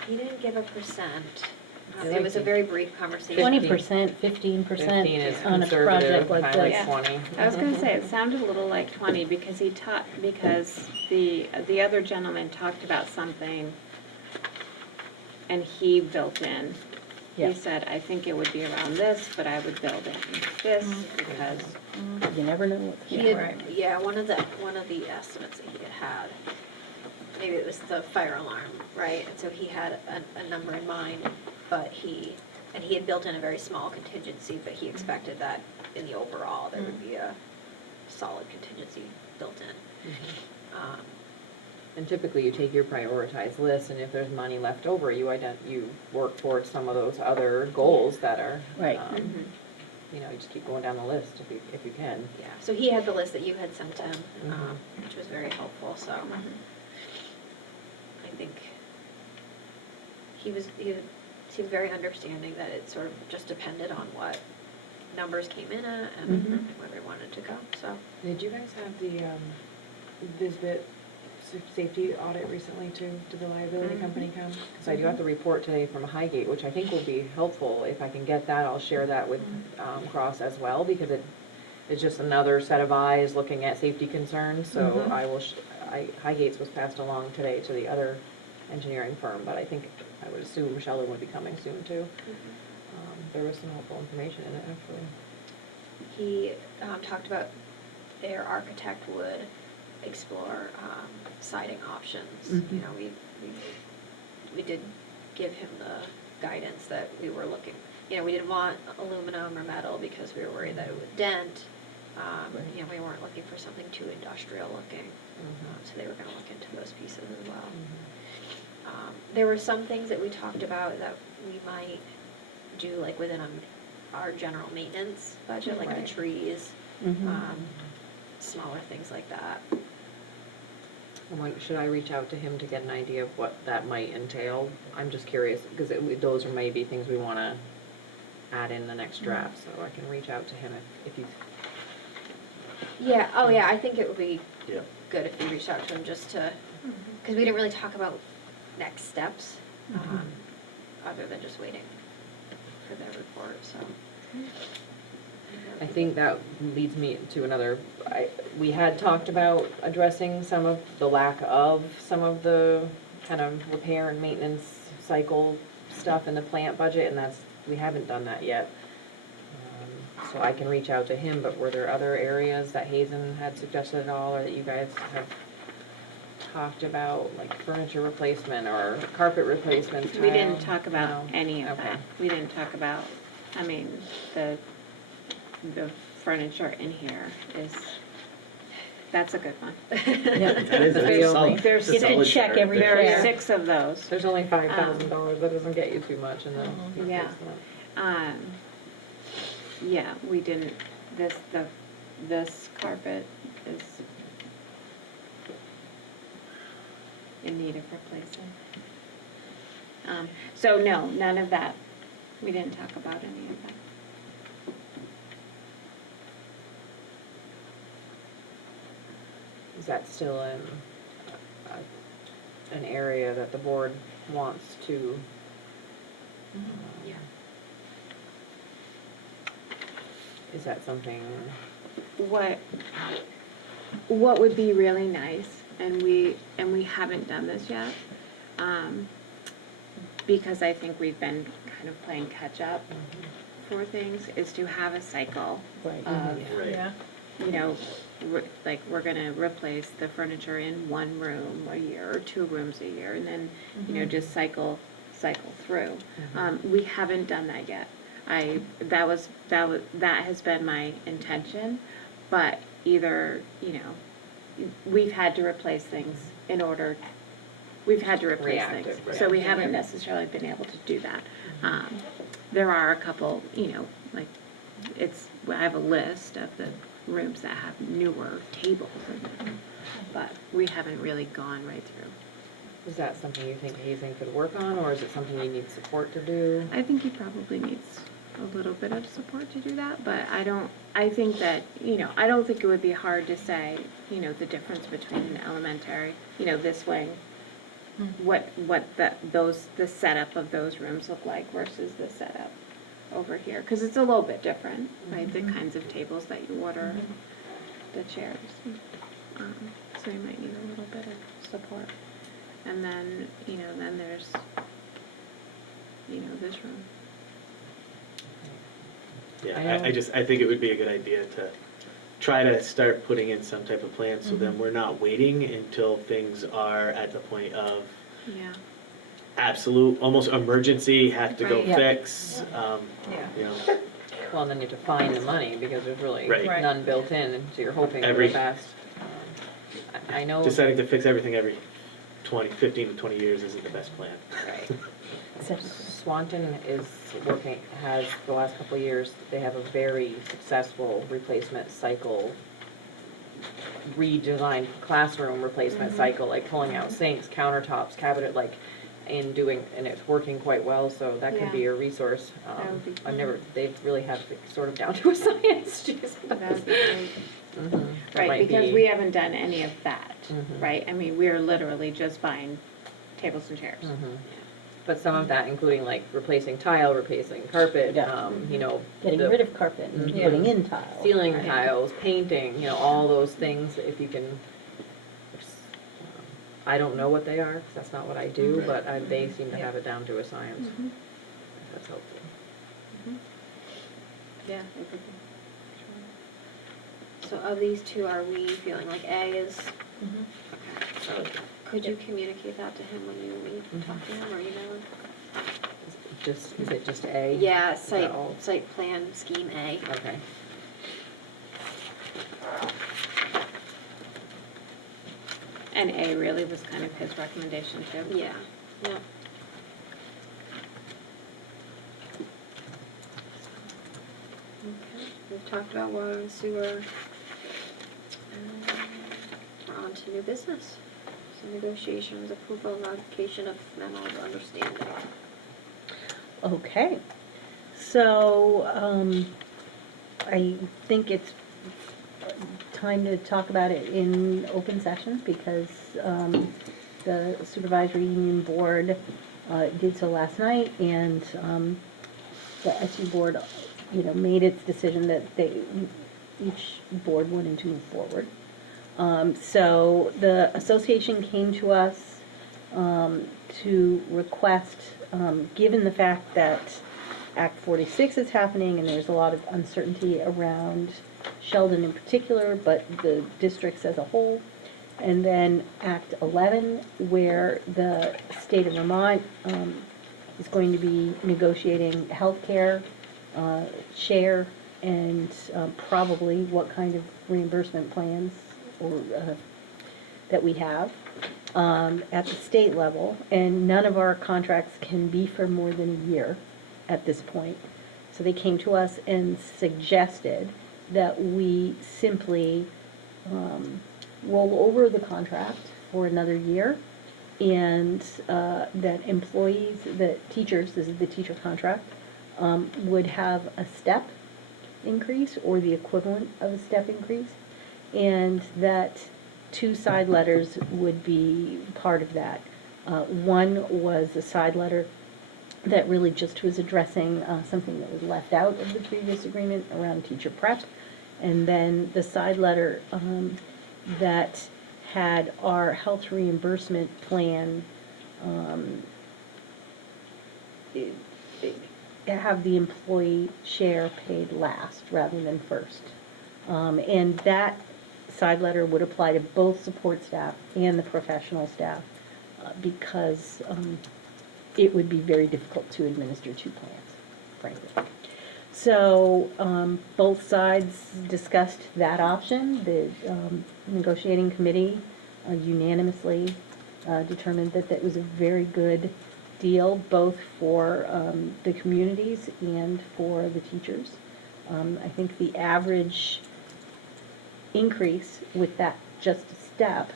He didn't give a percent. I It like was a the- very brief conversation. 20%, 15% 15 is on a conservative, project like I this. like Yeah. 20. I was gonna say, it sounded a little like 20, because because the other gentleman talked about something, and he built in. Yeah. He said, I think it would be around this, but I would build in this, because, You never know what's He going had, yeah, one of the estimates that he had, maybe it was the fire alarm, right? And so he had a number in mind, but he had built in a very small contingency, but he expected that in the overall, there would be a solid contingency built in. And typically, you take your prioritized list, and if there's money left over, you work towards some of those other goals that are, Right. you know, you just keep going down the list if you can. Yeah, so he had the list that you had sent him, Mhm. which was very helpful, so I think he seemed very understanding that it sort of just depended on what numbers came in at and where they wanted to go, so. Did you guys have the Visbit safety audit recently too? Did the liability company come? Because I do have the report today from Highgate, which I think will be helpful. If I can get that, I'll share that with Cross as well, because it's just another set of eyes looking at safety concerns. So I will, Highgate's was passed along today to the other engineering firm, but I think, I would assume Sheldon would be coming soon too. There was some helpful information in it, actually. He talked about their architect would explore siding options. You know, we did give him the guidance that we were looking, you know, we didn't want aluminum or metal because we were worried that it would dent. You know, we weren't looking for something too industrial looking, so they were gonna look into those pieces as well. There were some things that we talked about that we might do like within our general maintenance budget, like the Right. trees, smaller things like that. I'm like, should I reach out to him to get an idea of what that might entail? I'm just curious, because those are maybe things we want to add in the next draft, so I can reach out to him if you. Yeah, oh yeah, I think it would be Yeah. good if you reached out to him just to, because we didn't really talk about next steps, other than just waiting for their report, so. I think that leads me to another, we had talked about addressing some of the lack of some of the kind of repair and maintenance cycle stuff in the plant budget, and we haven't done that yet. So I can reach out to him, but were there other areas that Hazen had suggested at all, or that you guys have talked about, like furniture replacement or carpet replacement? We didn't talk about No? any of Okay. that. We didn't talk about, I mean, the furniture in here is, that's a good one. That is There's a only- solid, there's it's a solid check start. every There are Yeah. 6 of those. There's only $5,000, that doesn't get you too much in the Yeah. replacement. Yeah, we didn't, this carpet is in need of replacing. So no, none of that. We didn't talk about any of that. Is that still an area that the board wants to? Yeah. Is that something? What would be really nice, and we haven't done this yet, because I think we've been kind of playing catch-up for things, is to have a cycle Right. of, Right. you know, like, we're gonna replace the furniture in 1 room a year, or 2 rooms a year, and then, you know, just cycle through. We haven't done that yet. That has been my intention, but either, you know, we've had to replace things we've had to replace Reactive, things, so we haven't necessarily been able to do that. There are a couple, you know, like, I have a list of the rooms that have newer tables in them, but we haven't really gone right through. Is that something you think Hazen could work on, or is it something you need support to do? I think he probably needs a little bit of support to do that, but I think that, you know, I don't think it would be hard to say, you know, the difference between an elementary, you know, this wing, what the setup of those rooms look like versus the setup over here, because it's a little bit different, right? The kinds of tables that you order, the chairs. So you might need a little bit of support. And then, you know, then there's, you know, this room. Yeah, I think it would be a good idea to try to start putting in some type of plan, so then we're not waiting until things are at the point of Yeah. absolute, almost emergency, have to go Right. Yeah. fix, Yeah. you know. Well, and then you have to find the money, because there's really Right. Right. none built in, and so you're hoping for Every- the best. I know. Deciding to fix everything every 15 to 20 years isn't the best plan. Right. So- Swanton has, the last couple of years, they have a very successful replacement cycle, redesigned classroom replacement cycle, like pulling out sinks, countertops, cabinet, like, and it's working quite well, so that could be Yeah. a resource. That would be They really have it sort of down to a science, geez. That would be great. Mhm. That Right, might because be- we haven't done any of that, Mhm. right? I mean, we're literally just buying tables and chairs. Mhm. But some of that, including like replacing tile, replacing carpet, Yeah. you know. Getting the rid of carpet and Mhm. putting in tile. Ceiling Right. tiles, painting, you know, all those things, if you can. I don't know what they are, 'cause that's not what I do, Right. but they seem to have it down to a science. Mhm. That's helpful. Yeah, it would be. So of these 2, are we feeling like A is, so could you communicate that to him when you meet and talk to him or email him? Is it just A? Yeah, Is that all? site plan scheme A. Okay. And A really was kind of his recommendation too. Yeah, yeah. Okay, we've talked about water and sewer. We're on to new business. So negotiations, approval, ratification of memo of understanding. Okay, so, I think it's time to talk about it in open sessions, because, the supervisory union board, did so last night, and, the SU board, you know, made its decision that each board wanted to move forward. So the association came to us to request, given the fact that Act 46 is happening and there's a lot of uncertainty around Sheldon in particular, but the districts as a whole, and then Act 11, where the state of Vermont is going to be negotiating healthcare share and probably what kind of reimbursement plans or that we have at the state level, and none of our contracts can be for more than a year at this point. So they came to us and suggested that we simply roll over the contract for another year, and that employees, that teachers, this is the teacher contract, would have a step increase or the equivalent of a step increase, and that 2 side letters would be part of that. One was a side letter that really just was addressing something that was left out of the previous agreement around teacher prep, and then the side letter that had our health reimbursement plan have the employee share paid last rather than first. And that side letter would apply to both support staff and the professional staff because it would be very difficult to administer 2 plans, frankly. So both sides discussed that option. The negotiating committee unanimously determined that that was a very good deal, both for the communities and for the teachers. I think the average increase with that just a step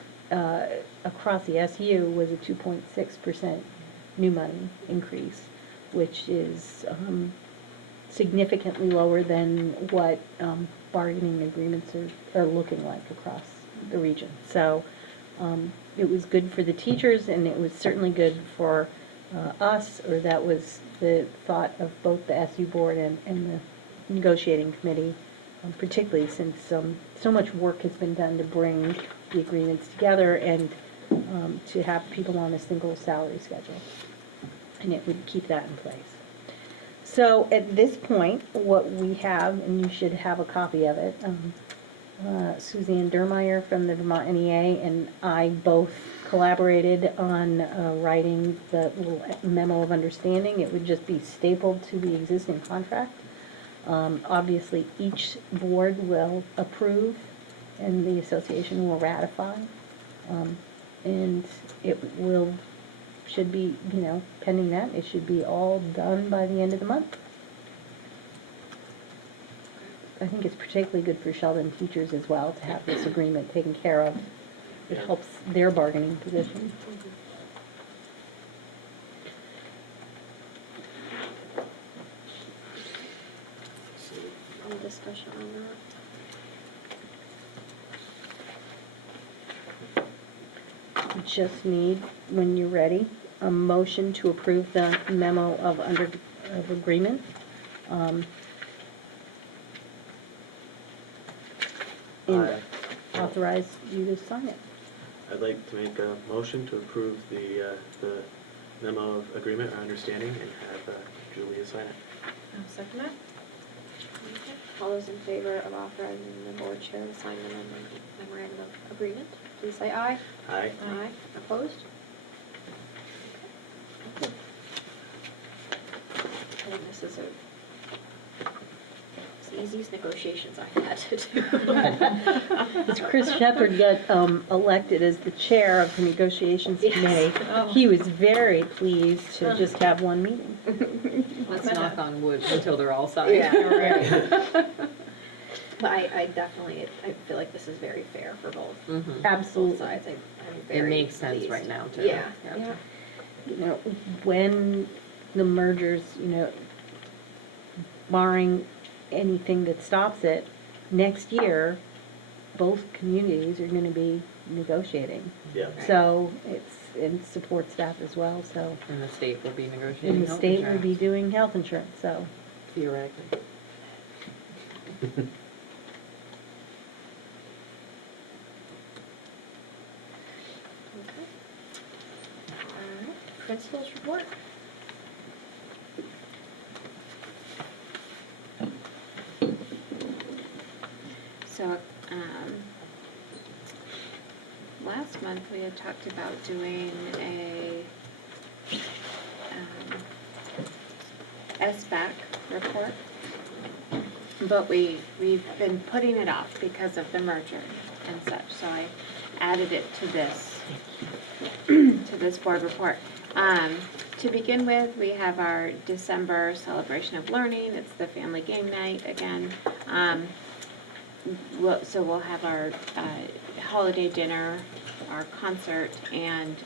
across the SU was a 2.6% new money increase, which is significantly lower than what bargaining agreements are looking like across the region. So it was good for the teachers, and it was certainly good for us, or that was the thought of both the SU board and the negotiating committee, particularly since so much work has been done to bring the agreements together and to have people on a single salary schedule. And it would keep that in place. So at this point, what we have, and you should have a copy of it, Suzanne Dermeyer from the Vermont NEA and I both collaborated on writing the little memo of understanding. It would just be stapled to the existing contract. Obviously, each board will approve and the association will ratify. And it should be, pending that, it should be all done by the end of the month. I think it's particularly good for Sheldon teachers as well to have this agreement taken care of. It helps their bargaining position. Any discussion on that? You just need, when you're ready, a motion to approve the memo of agreement. And authorize you to sign it. I'd like to make a motion to approve the memo of agreement or understanding and have Julia sign it. I'll second it. Okay. All those in favor of authorizing the board chair to sign the memorandum of agreement, please say aye. Aye. Aye. Opposed? Okay. And this is it's the easiest negotiations I've had to do. As Chris Shepard got elected as the chair of the negotiations Yes. committee, Oh. he was very pleased to just have one meeting. Let's knock on wood until they're all signed. Yeah, right. But I definitely, I feel like this is very fair for both Mhm. Absolutely. sides. I'm It very makes sense pleased. right now, too. Yeah, yeah. When the mergers, barring anything that stops it, next year, both communities are going to be negotiating. Yeah. So and support staff as well, so. And the state will be negotiating And the health state will be insurance, doing health insurance, so. theoretically. Principals report? So, last month we had talked about doing a SBAC report, but we've been putting it off because of the merger and such, so I added it to this board report. To begin with, we have our December celebration of learning. It's the family game night again. So we'll have our holiday dinner, our concert, and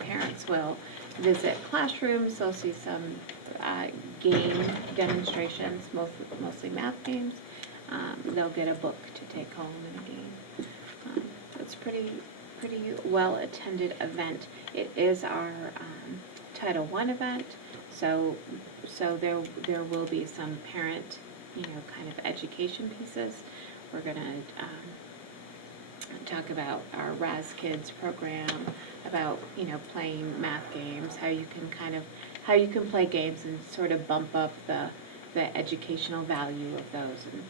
parents will visit classrooms. They'll see some game demonstrations, mostly math games. They'll get a book to take home and a game. It's pretty well-attended event. It is our Title I event, so there will be some parent, kind of education pieces. We're gonna talk about our RAS Kids program, about playing math games, how you can play games and sort of bump up the educational value of those, and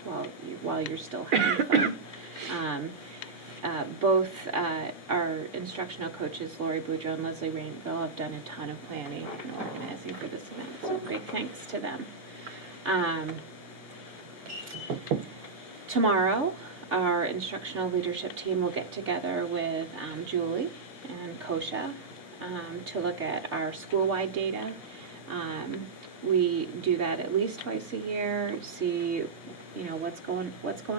while you're still having fun. Both our instructional coaches, Lori Boudreau and Leslie Rainville, have done a ton of planning and organizing for this event, so big thanks to them. Tomorrow, our instructional leadership team will get together with Julie and Kosha to look at our school-wide data. We do that at least twice a year, see what's going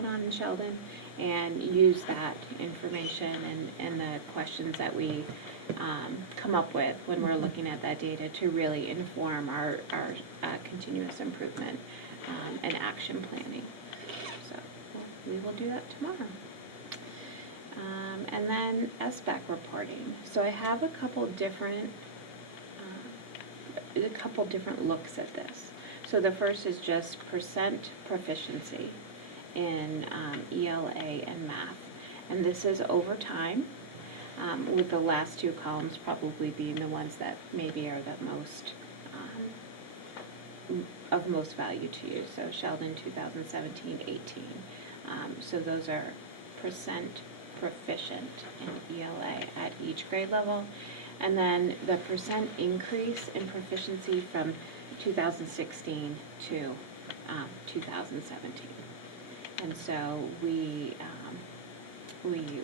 on in Sheldon, and use that information and the questions that we come up with when we're looking at that data to really inform our continuous improvement and action planning. So we will do that tomorrow. And then SBAC reporting. So I have a couple different looks at this. So the first is just percent proficiency in ELA and math. And this is over time, with the last two columns probably being the ones that maybe are the most, of most value to you. So Sheldon 2017-18. So those are percent proficient in ELA at each grade level. And then the percent increase in proficiency from 2016 to 2017. And so we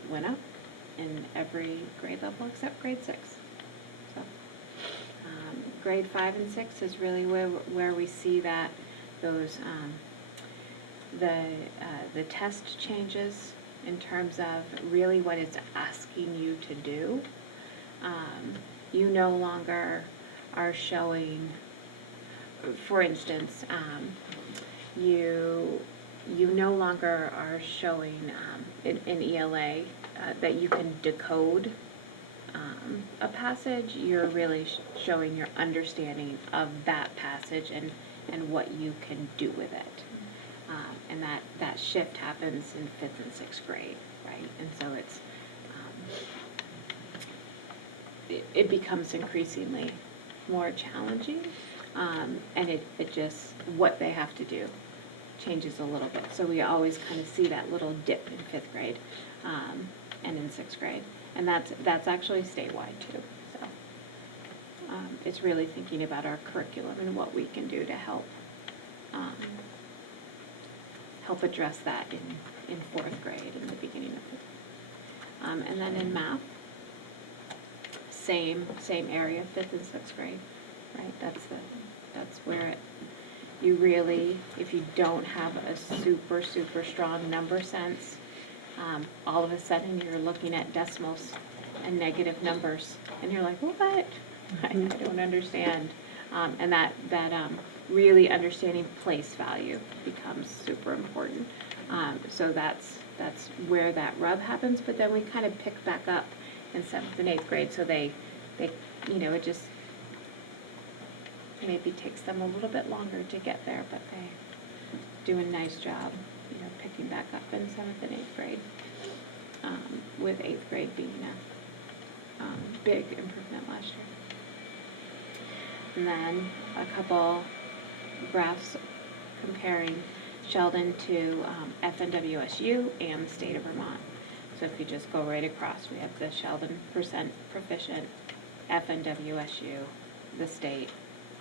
went up in every grade level except grade 6. So grade 5 and 6 is really where we see that those the test changes in terms of really what it's asking you to do. You no longer are showing, for instance, you no longer are showing in ELA that you can decode a passage. You're really showing your understanding of that passage and what you can do with it. And that shift happens in 5th and 6th grade, right? And so it's it becomes increasingly more challenging, and it just, what they have to do changes a little bit. So we always kind of see that little dip in 5th grade and in 6th grade, and that's actually statewide too. So it's really thinking about our curriculum and what we can do to help address that in 4th grade and the beginning of 5th. And then in math, same area, 5th and 6th grade, right? That's where you really, if you don't have a super strong number sense, all of a sudden you're looking at decimals and negative numbers, and you're like, what? I don't understand. And that really understanding place value becomes super important. So that's where that rub happens. But then we kind of pick back up in 7th and 8th grade, so they it just maybe takes them a little bit longer to get there, but they do a nice job, picking back up in 7th and 8th grade, with 8th grade being a big improvement last year. and then a couple graphs comparing Sheldon to FNWSU and the state of Vermont. So if you just go right across, we have the Sheldon percent proficient, FNWSU, the state,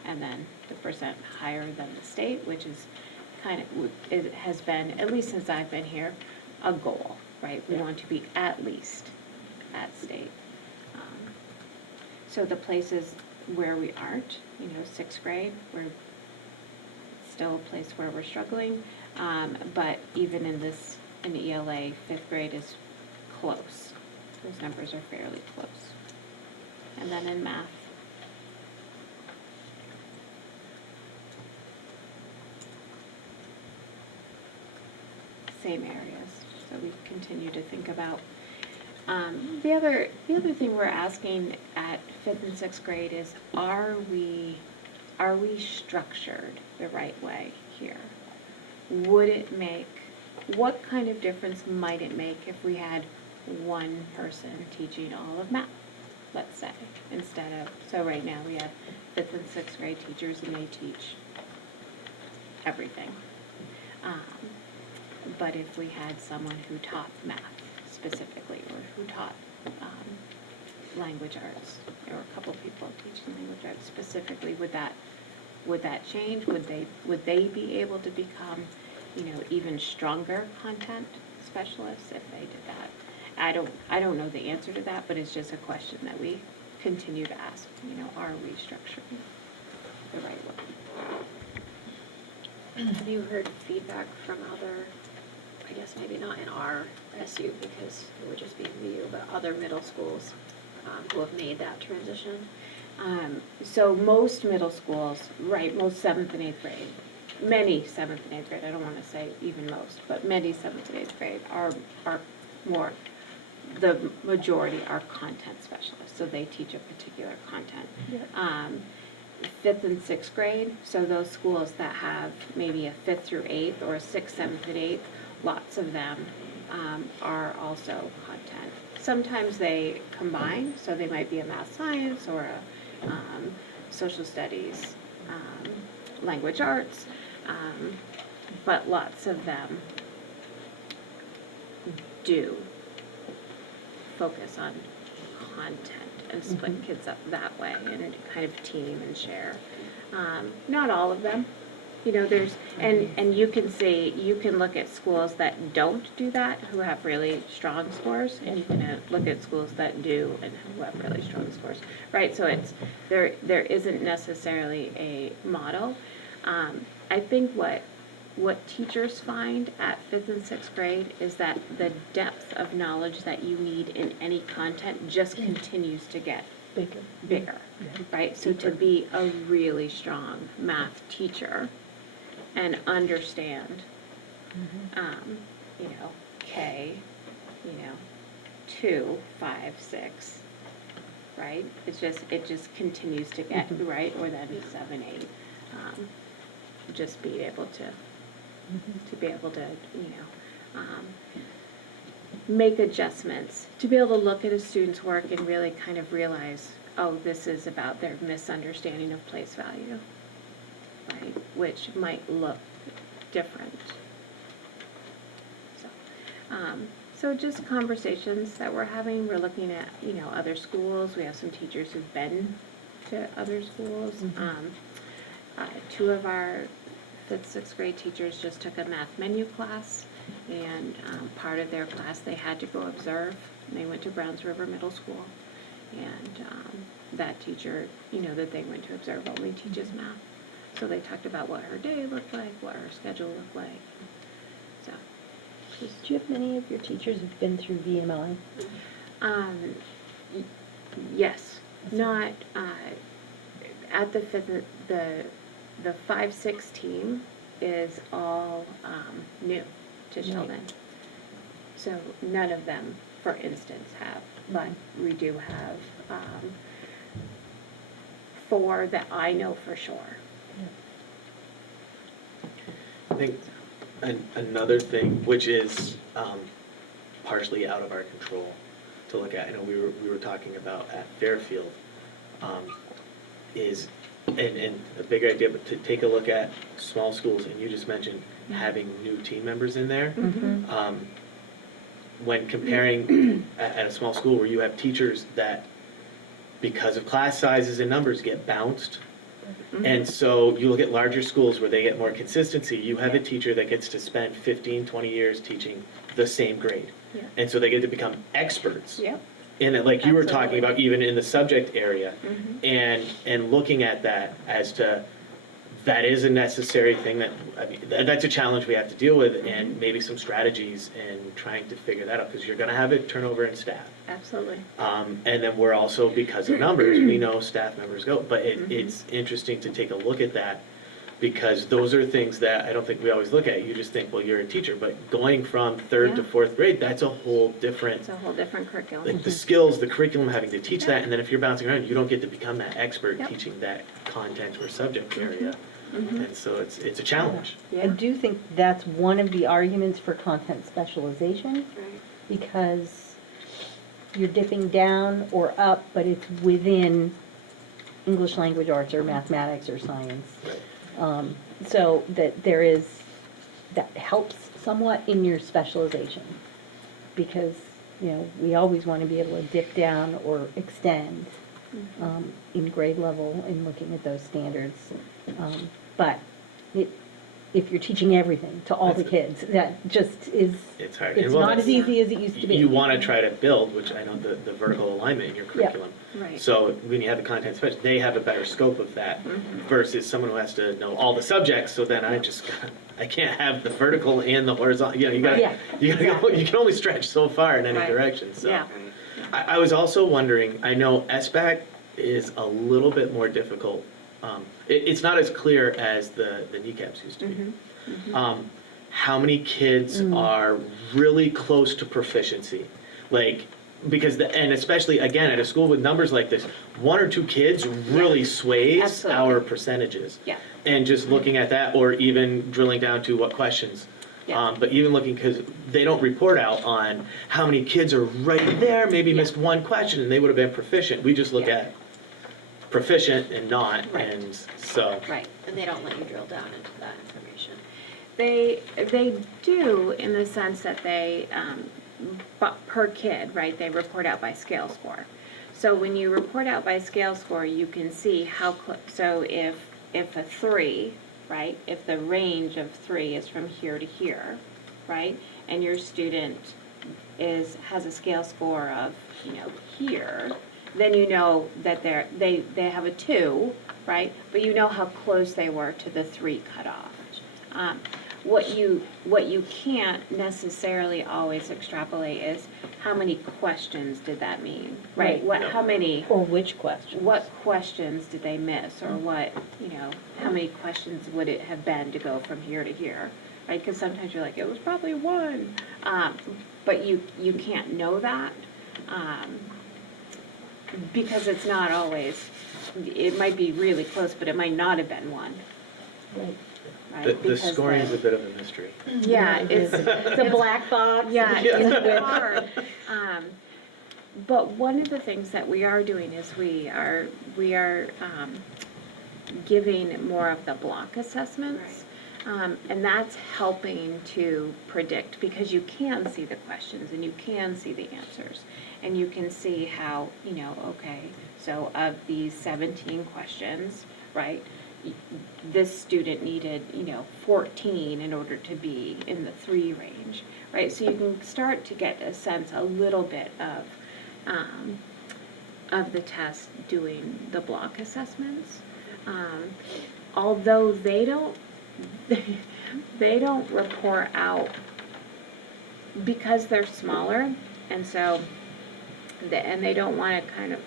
and then the percent higher than the state, which is kind of, it has been, at least since I've been here, a goal, right? We want to be at least at state. So the places where we aren't, you know, sixth grade, we're still a place where we're struggling, but even in ELA, fifth grade is close. Those numbers are fairly close. And then in math, same areas. So we continue to think about. The other thing we're asking at fifth and sixth grade is, are we structured the right way here? Would it make, what kind of difference might it make if we had one person teaching all of math, let's say, instead of, so right now we have fifth and sixth grade teachers and they teach everything. But if we had someone who taught math specifically, or who taught language arts, or a couple people teaching language arts specifically, would that change? Would they be able to become, you know, even stronger content specialists if they did that? I don't know the answer to that, but it's just a question that we continue to ask. You know, are we structuring the right way? Have you heard feedback from other, I guess maybe not in our SU because it would just be VU, but other middle schools who have made that transition? So most middle schools, right, most 7th and 8th grade, many 7th and 8th grade, I don't want to say even most, but many 7th and 8th grade are more, the majority are content specialists, so they teach a particular content. Yeah. 5th and 6th grade, so those schools that have maybe a 5th through 8th or a 6th, 7th, and 8th, lots of them are also content. Sometimes they combine, so they might be a math science or a social studies, language arts, but lots of them do focus on content and split kids up that way and kind of team and share. Not all of them. You know, there's, and you can see, you can look at schools that don't do that, who have really strong scores, and you can look at schools that do and who have really strong scores, right? So it's, there isn't necessarily a model. I think what teachers find at 5th and 6th grade is that the depth of knowledge that you need in any content just continues to get bigger, right? So to be a really strong math teacher and understand, you know, K, you know, 2, 5, 6, right? It just continues to get, right? Or then 7, 8, just be able to be able to, you know, make adjustments, to be able to look at a student's work and really kind of realize, oh, this is about their misunderstanding of place value, right? Which might look different. So just conversations that we're having. We're looking at, you know, other schools. We have some teachers who've been to other schools. 2 of our 5th, 6th grade teachers just took a math menu class, and part of their class they had to go observe. And they went to Browns River Middle School, and that teacher, you know, that they went to observe only teaches math. So they talked about what her day looked like, what her schedule looked like. So, Do you have many of your teachers who've been through VMI? Yes, not at the 5th, the 5-6 team is all new to Sheldon. So none of them, for instance, have, but we do have 4 that I know for sure. I think another thing, which is partially out of our control to look at, I know we were talking about at Fairfield, is and a big idea, but to take a look at small schools, and you just mentioned having new team members in there. When comparing at a small school where you have teachers that, because of class sizes and numbers, get bounced. And so you look at larger schools where they get more consistency, you have a teacher that gets to spend 15, 20 years teaching the same grade. Yeah. And so they get to become experts. Yep. In it, like you were talking Absolutely. about, even in the subject area, and looking at that as to, that is a necessary thing that, I mean, that's a challenge we have to deal with, and maybe some strategies in trying to figure that out, because you're gonna have a turnover in staff. Absolutely. And then we're also, because of numbers, we know staff members go, but it's interesting to take a look at that, because those are things that I don't think we always look at. You just think, well, you're a teacher, but going from third to Yeah. fourth grade, that's a whole different, It's a whole different curriculum. like the skills, the curriculum, having to teach that, and then if you're bouncing around, you don't get to become that expert Yep. teaching that content or subject area. And so it's a challenge. I do think that's one of the arguments for content specialization, Right. because you're dipping down or up, but it's within English language arts or mathematics or science. So that there is, that helps somewhat in your specialization, because, you know, we always want to be able to dip down or extend in grade level in looking at those standards. But if you're teaching everything to all the kids, that just is, It's hard. it's And well, not as that's- easy as it used to be. You want to try to build, which I know the vertical alignment in your curriculum. Right. So when you have a content specialist, they have a better scope of that versus someone who has to know all the subjects. So then I can't have the vertical and the horizontal. You know, Yeah, you can only stretch so far in any Right. direction. So Yeah. I was also wondering. I know SBAC is a little bit more difficult. It's not as clear as the kneecaps used to be. How many kids are really close to proficiency? Like, because, and especially, again, at a school with numbers like this, one or two kids really sways Absolutely. our percentages. Yeah. And just looking at that, or even drilling down to what questions. Yeah. But even looking, because they don't report out on how many kids are right there, maybe missed one question, and they would have been proficient. We just look Yeah. at proficient and not, Right. and so. Right. And they don't let you drill down into that information. They do, in the sense that they, but per kid, right, they report out by scale score. So when you report out by scale score, you can see how, so if a 3, right, if the range of 3 is from here to here, right, and your student has a scale score of, here, then you know that they have a 2, right, but you know how close they were to the 3 cutoff. What you can't necessarily always extrapolate is how many questions did that mean, right? Right. Yeah. How many, Or which question? what questions did they miss, or what, how many questions would it have been to go from here to here, right? Because sometimes you're like, it was probably 1, but you can't know that, because it's not always, it might be really close, but it might not have been 1. Right. Right? The Because scoring is a bit of a mystery. Yeah, it's, It's a black box. yeah, it's hard. But one of the things that we are doing is we are giving more of the block assessments. And that's helping to predict, because you can see the questions and you can see the answers. And you can see how, okay, so of these 17 questions, right, this student needed, 14 in order to be in the 3 range, right? So you can start to get a sense, a little bit of the test doing the block assessments. Although they don't report out, because they're smaller, and so, and they don't want to kind of,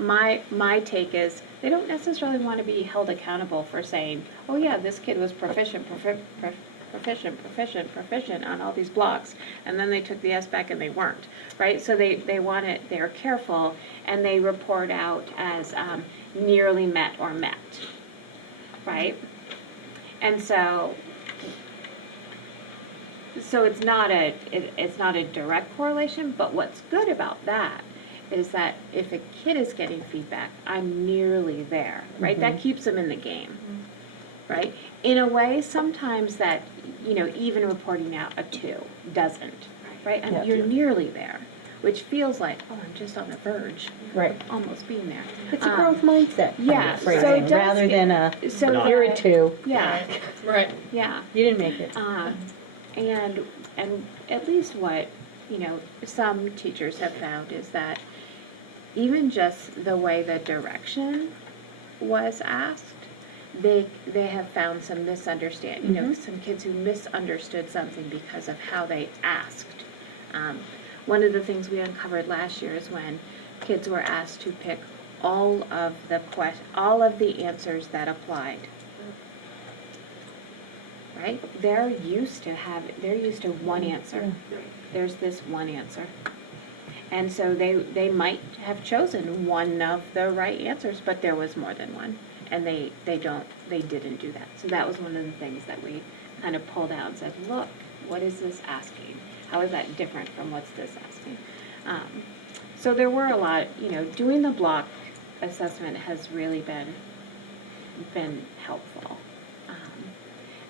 my take is, they don't necessarily want to be held accountable for saying, oh yeah, this kid was proficient on all these blocks, and then they took the SBAC and they weren't, right? So they want it, they're careful, and they report out as nearly met or met, right? And so it's not a direct correlation, but what's good about that is that if a kid is getting feedback, I'm nearly there, right? That keeps them in the game, right? In a way, sometimes that, even reporting out a 2 doesn't, right? And Yeah. you're nearly there, which feels like, oh, I'm just on the verge, Right. almost being there. It's a growth mindset kind yeah, of so phrasing, it does- rather than a, So you're a that- 2, Yeah, Right. yeah. you didn't make it. And at least what, some teachers have found is that even just the way the direction was asked, they have found some misunderstanding, some kids who misunderstood something because of how they asked. One of the things we uncovered last year is when kids were asked to pick all of the answers that applied. Right? They're used to one answer. There's this one answer. And so they might have chosen one of the right answers, but there was more than one. And they didn't do that. So that was one of the things that we kind of pulled out and said, look, what is this asking? How is that different from what's this asking? So there were a lot, doing the block assessment has really been helpful.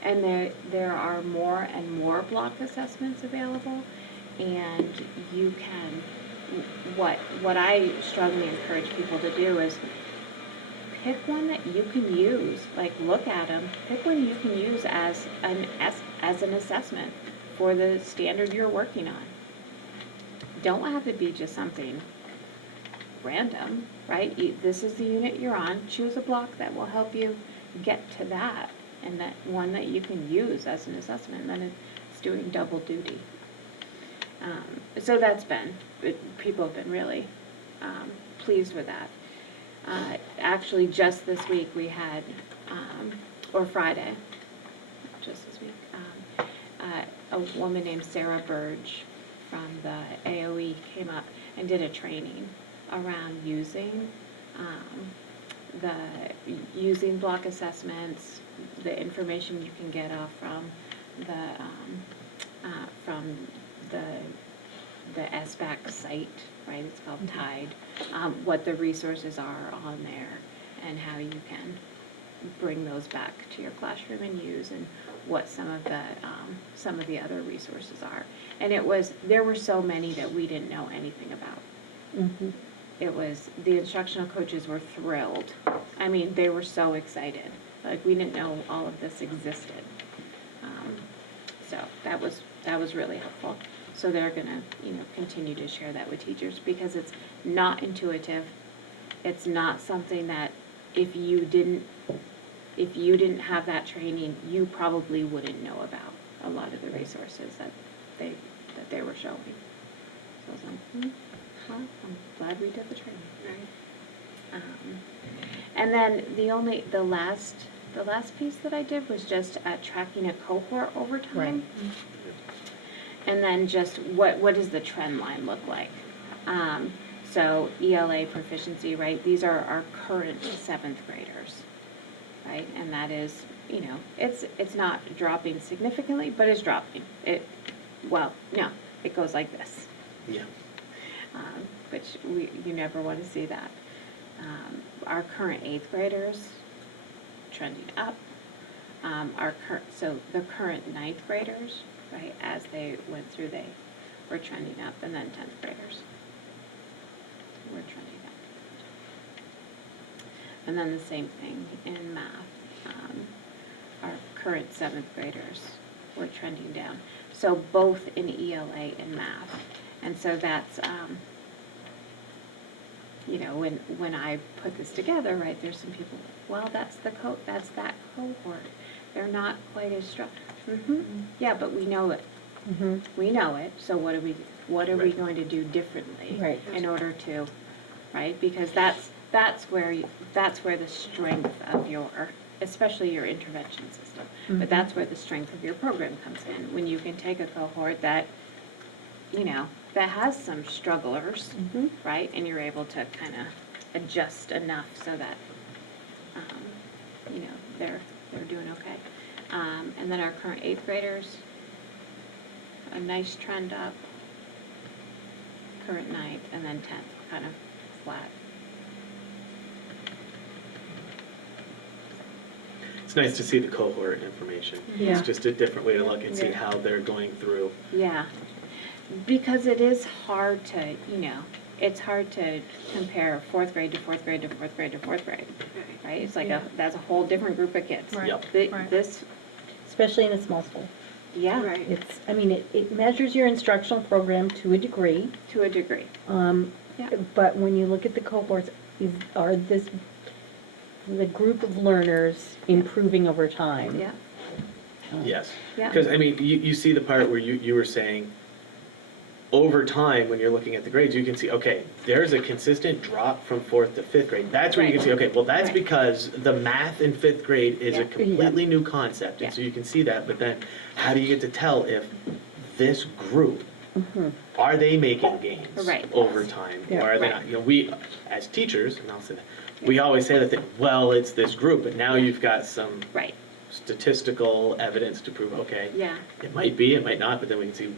And there are more and more block assessments available, and you can, what I strongly encourage people to do is pick one that you can use, like look at them, pick one you can use as an assessment for the standard you're working on. Don't have it be just something random, right? This is the unit you're on, choose a block that will help you get to that, and that one that you can use as an assessment, and then it's doing double duty. So that's people have been really pleased with that. Actually, just this week we had, or Friday, just this week, a woman named Sarah Burge from the AOE came up and did a training around using block assessments, the information you can get off from the SBAC site, right? It's called Tide. What the resources are on there, and how you can bring those back to your classroom and use, and what some of the other resources are. And there were so many that we didn't know anything about. The instructional coaches were thrilled. I mean, they were so excited. Like, we didn't know all of this existed. So that was really helpful. So they're gonna, continue to share that with teachers, because it's not intuitive. It's not something that if you didn't have that training, you probably wouldn't know about a lot of the resources that they were showing. So I was like, well, I'm glad we did the training. And then the last piece that I did was just tracking a cohort over time. Right. And then just what does the trend line look like? So ELA proficiency, right? These are our current 7th graders, right? And that is, it's not dropping significantly, but it's dropping. It goes like this. Yeah. Which you never want to see that. Our current 8th graders trending up. So the current 9th graders, right, as they went through, they were trending up, and then 10th graders were trending up. And then the same thing in math. Our current 7th graders were trending down. So both in ELA and math. And so that's, when I put this together, right, there's some people, well, that's that cohort. They're not quite as structured. Yeah, but we know it. We know it. So what are we going to do differently in order to, right? Because that's where the strength of especially your intervention system. But that's where the strength of your program comes in, when you can take a cohort that, that has some strugglers, right? And you're able to kind of adjust enough so that, they're doing okay. And then our current 8th graders, a nice trend up, current 9th, and then 10th. kind of flat. It's nice to see the cohort information. Yeah. It's just a different way to look and see Yeah. how they're going through. Yeah, because it is hard to, it's hard to compare fourth grade to fourth grade to fourth grade to fourth grade, right? It's like that's a whole different group of kids. Right. Yep. Right. This, Especially in a small school. yeah, It's, I mean, it measures your instructional program to a degree, to a degree. Yeah. but when you look at the cohorts, are the group of learners improving over time? Yeah, Yes. Yeah. Because, I mean, you see the part where you were saying, over time, when you're looking at the grades, you can see, okay, there's a consistent drop from fourth to fifth grade. That's where you can see, okay, well, that's Right. because the math in fifth grade is Yeah. a completely new concept, and so you can see that, but then how do you get to tell if this group, are they making gains Right. over time? Yeah. Or are they Right. not? We, as teachers, and I'll say that, we always say that, well, it's this group, but now you've got some right, statistical evidence to prove, okay, yeah. it might be, it might not, but then we can see,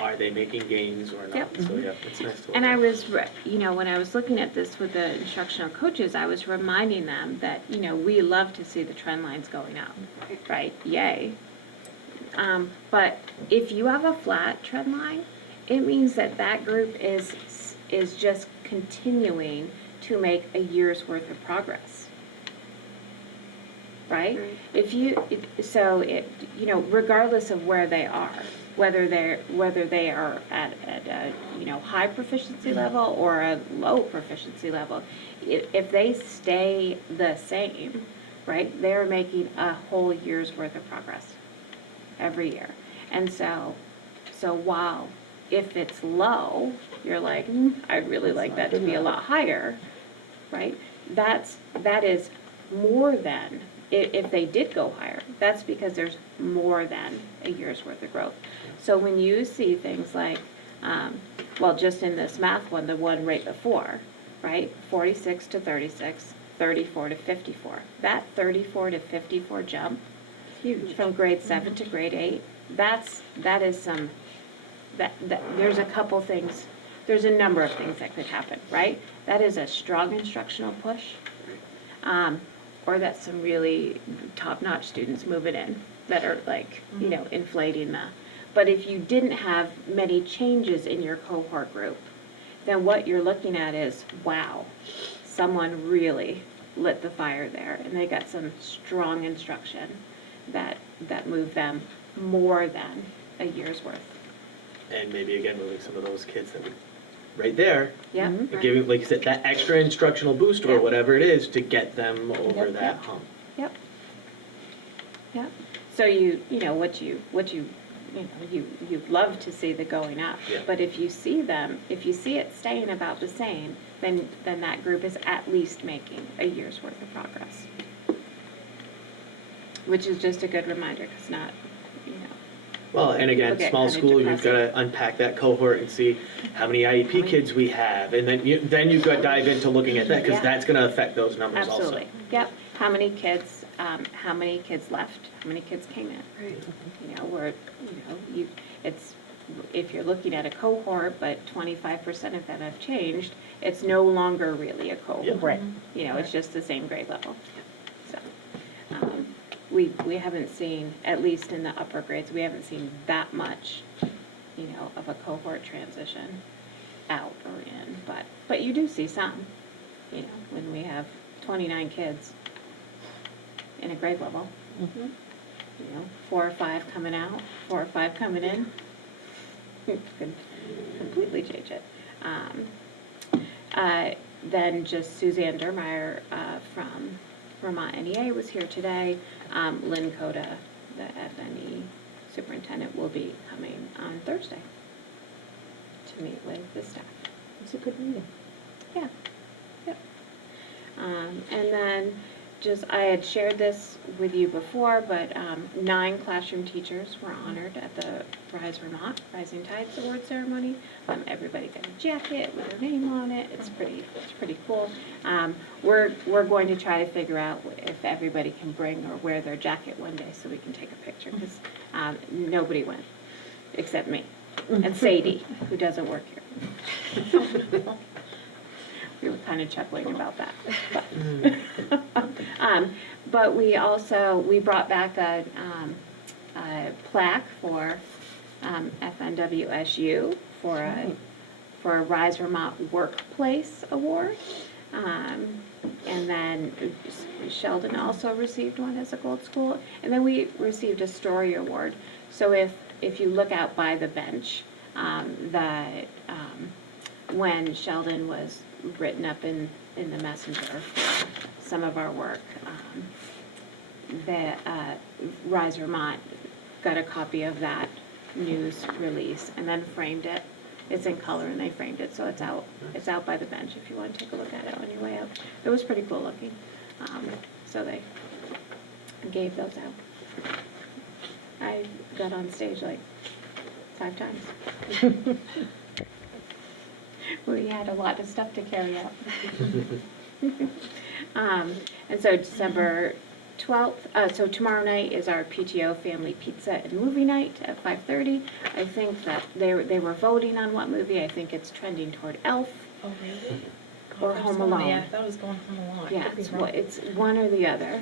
are they making gains or not? Yep. So, yeah, it's nice to look And I at. was, when I was looking at this with the instructional coaches, I was reminding them that, we love to see the trend lines going up, right? Yay. But if you have a flat trend line, it means that that group is just continuing to make a year's worth of progress. Right? Regardless of where they are, whether they are at a high proficiency level or a low proficiency level, if they stay the same, right, they're making a whole year's worth of progress every year. And so while if it's low, you're like, I'd really like that to be a lot higher, right? That is more than, if they did go higher, that's because there's more than a year's worth of growth. So when you see things like, just in this math one, the one right before, right? 46 to 36, 34 to 54. That 34 to 54 jump, huge, from grade 7 to grade 8, there's a couple things, there's a number of things that could happen, right? That is a strong instructional push, or that's some really top-notch students moving in that are like, inflating the. But if you didn't have many changes in your cohort group, then what you're looking at is, wow, someone really lit the fire there, and they got some strong instruction that moved them more than a year's worth. And maybe, again, moving some of those kids that would, right there, Yeah. and giving, like you said, that extra instructional boost or Yeah. whatever it is to get them over that hump. Yep. Yep. So you'd love to see the going up. Yeah. But if you see it staying about the same, then that group is at least making a year's worth of progress. Which is just a good reminder, because not, Well, and again, It'll get small kinda school, you've got depressing. to unpack that cohort and see how many IEP kids we have, and then you've got to dive into looking at that, because Yeah. that's going to affect those numbers also. absolutely. Yep. How many kids left? How many kids came in? Right. If you're looking at a cohort, but 25% of them have changed, it's no longer really a cohort. Yep. Right. It's just the same grade level. So, we haven't seen, at least in the upper grades, we haven't seen that much, of a cohort transition out or in, but you do see some, when we have 29 kids in a grade level. 4 or 5 coming out, 4 or 5 coming in, could completely change it. Then just Suzanne Dermeyer from Vermont NEA was here today. Lynn Coda, the FNE superintendent, will be coming on Thursday to meet with the staff. It's a good meeting. Yeah, yep. And then I had shared this with you before, but 9 classroom teachers were honored at the Rise Vermont Rising Tides Award ceremony. Everybody got a jacket with their name on it. It's pretty cool. We're going to try to figure out if everybody can bring or wear their jacket one day so we can take a picture, because nobody went except me and Sadie, who doesn't work here. We were kind of chuckling about that. But we brought back a plaque for FNWSU for a Rise Vermont Workplace Award. And then Sheldon also received one as a gold school. And then we received a story award. So if you look out by the bench, when Sheldon was written up in the Messenger for some of our work, Rise Vermont got a copy of that news release and then framed it. It's in color and they framed it, so it's out by the bench if you want to take a look at it on your way out. It was pretty cool looking. So they gave those out. I got on stage like 5 times. We had a lot of stuff to carry out. And so December 12th, so tomorrow night is our PTO family pizza and movie night at 5:30. I think that they were voting on what movie. I think it's trending toward Elf Oh, really? or Home Alone. Yeah, I thought it was going Home Alone. I Yeah, could be wrong. it's one or the other.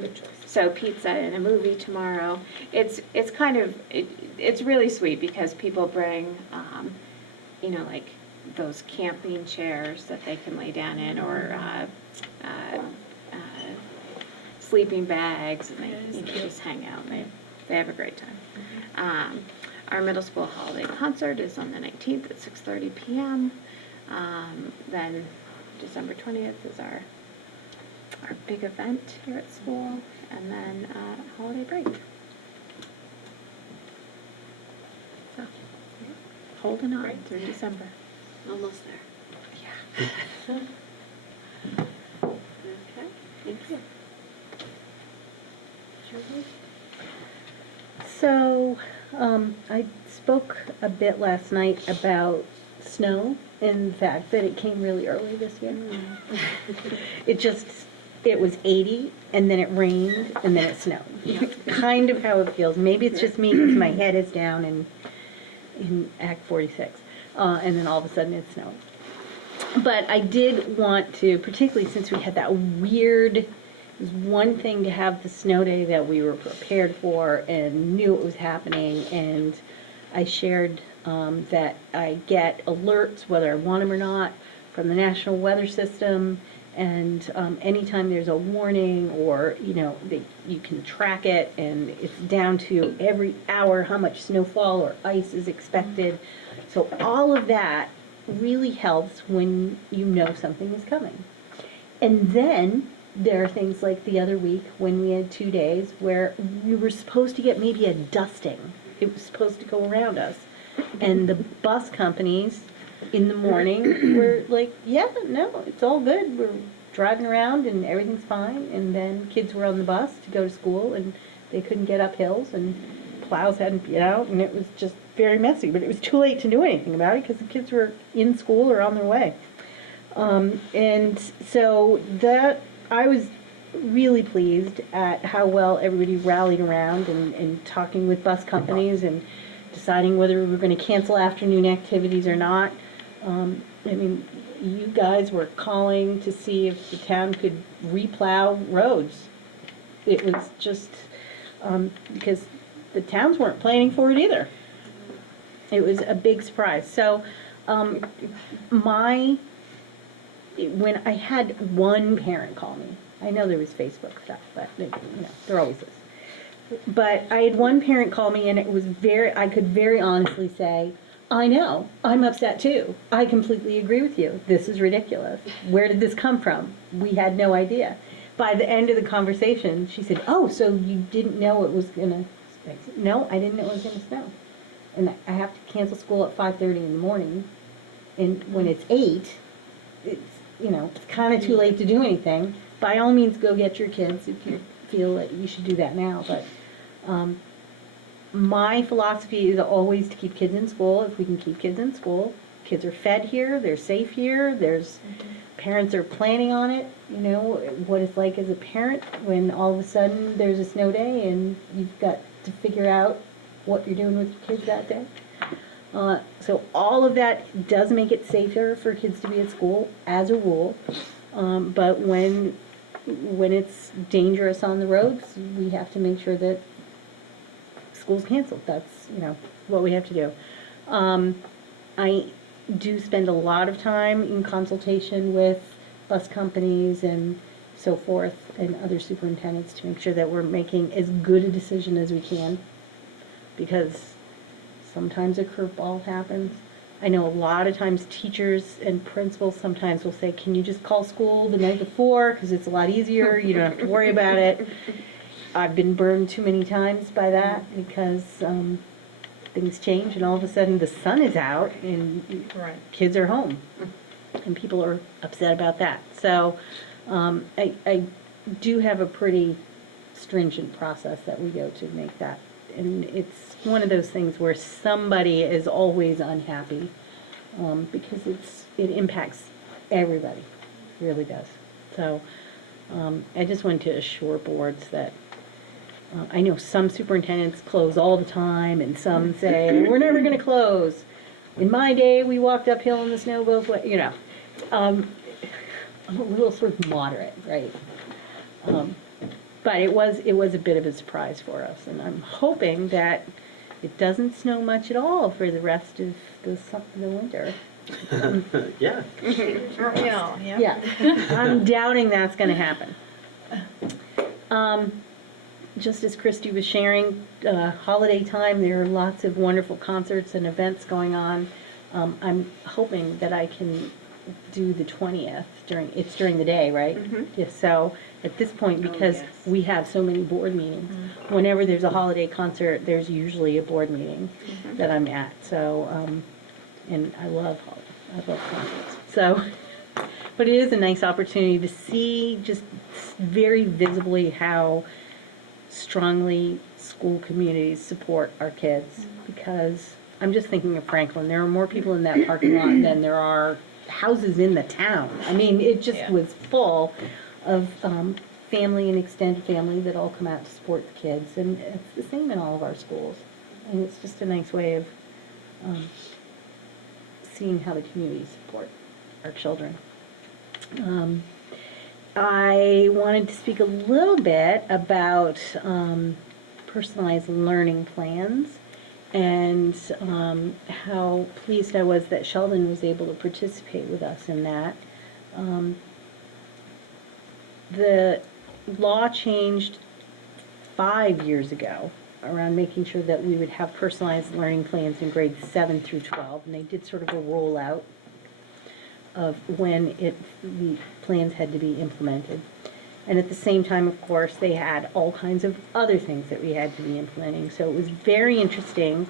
Good choice. So pizza and a movie tomorrow. It's kind of, it's really sweet because people bring, like those camping chairs that they can lay down in, or sleeping bags, and they just hang out. They have a great time. Our middle school holiday concert is on the 19th at 6:30 p.m. Then December 20th is our big event here at school, and then holiday break. So, holding on through December. Almost there. Yeah. Okay, thank you. So, I spoke a bit last night about snow and the fact that it came really early this year. It was 80, and then it rained, and then it snowed. Kind of how it feels. Maybe it's just me because my head is down in Act 46, and then all of a sudden it snowed. But I did want to, particularly since we had that weird, it was one thing to have the snow day that we were prepared for and knew it was happening, and I shared that I get alerts, whether I want them or not, from the National Weather System, and anytime there's a warning or, you can track it, and it's down to every hour how much snowfall or ice is expected. So all of that really helps when you know something is coming. And then there are things like the other week when we had 2 days where we were supposed to get maybe a dusting. It was supposed to go around us. And the bus companies in the morning were like, yeah, no, it's all good. We're driving around and everything's fine. And then kids were on the bus to go to school and they couldn't get up hills and plows hadn't been out, and it was just very messy. But it was too late to do anything about it because the kids were in school or on their way. And so that, I was really pleased at how well everybody rallied around and talking with bus companies and deciding whether we were going to cancel afternoon activities or not. You guys were calling to see if the town could replow roads. It was just because the towns weren't planning for it either. It was a big surprise. So when I had one parent call me, I know there was Facebook stuff, but there always is. But I had one parent call me, and it was I could very honestly say, I know, I'm upset too. I completely agree with you. This is ridiculous. Where did this come from? We had no idea. By the end of the conversation, she said, oh, so you didn't know it was going to snow? No, I didn't know it was going to snow. And I have to cancel school at 5:30 in the morning. And when it's 8, it's kind of too late to do anything. By all means, go get your kids if you feel that you should do that now. But my philosophy is always to keep kids in school. If we can keep kids in school, kids are fed here, they're safe here, parents are planning on it, what it's like as a parent when all of a sudden there's a snow day and you've got to figure out what you're doing with your kids that day. So all of that does make it safer for kids to be at school, as a rule. But when it's dangerous on the roads, we have to make sure that school's canceled. That's, what we have to do. I do spend a lot of time in consultation with bus companies and so forth and other superintendents to make sure that we're making as good a decision as we can, because sometimes a curveball happens. I know a lot of times teachers and principals sometimes will say, can you just call school the night before, because it's a lot easier, you don't have to worry about it. I've been burned too many times by that, because things change and all of a sudden the sun is out and Right. kids are home, and people are upset about that. So I do have a pretty stringent process that we go to make that. And it's one of those things where somebody is always unhappy, because it impacts everybody, it really does. So I just wanted to assure boards that I know some superintendents close all the time, and some say, we're never going to close. In my day, we walked uphill in the snow both ways, I'm a little sort of moderate, right? But it was a bit of a surprise for us, and I'm hoping that it doesn't snow much at all for the rest of the winter. Yeah. Yeah, I'm doubting that's going to happen. Just as Christy was sharing, holiday time, there are lots of wonderful concerts and events going on. I'm hoping that I can do the 20th during the day, right? Yeah, so at this point, because we have so many board meetings, whenever there's a holiday concert, there's usually a board meeting that I'm at. So, and I love concerts. So, but it is a nice opportunity to see just very visibly how strongly school communities support our kids, because I'm just thinking of Franklin. There are more people in that parking lot than there are houses in the town. I mean, it just was full of family and extended family that all come out to support the kids, and it's the same in all of our schools. And it's just a nice way of seeing how the community support our children. I wanted to speak a little bit about personalized learning plans, and how pleased I was that Sheldon was able to participate with us in that. The law changed 5 years ago around making sure that we would have personalized learning plans in grades 7 through 12, and they did sort of a rollout of when the plans had to be implemented. And at the same time, of course, they had all kinds of other things that we had to be implementing. So it was very interesting.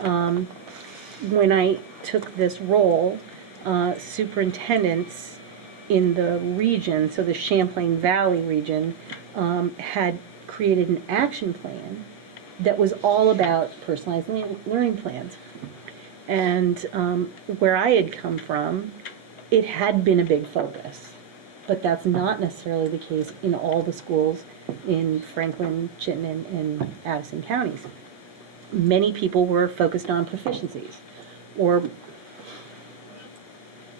When I took this role, superintendents in the region, so the Champlain Valley region, had created an action plan that was all about personalized learning plans. And where I had come from, it had been a big focus, but that's not necessarily the case in all the schools in Franklin, Chittenden, and Addison counties. Many people were focused on proficiencies, or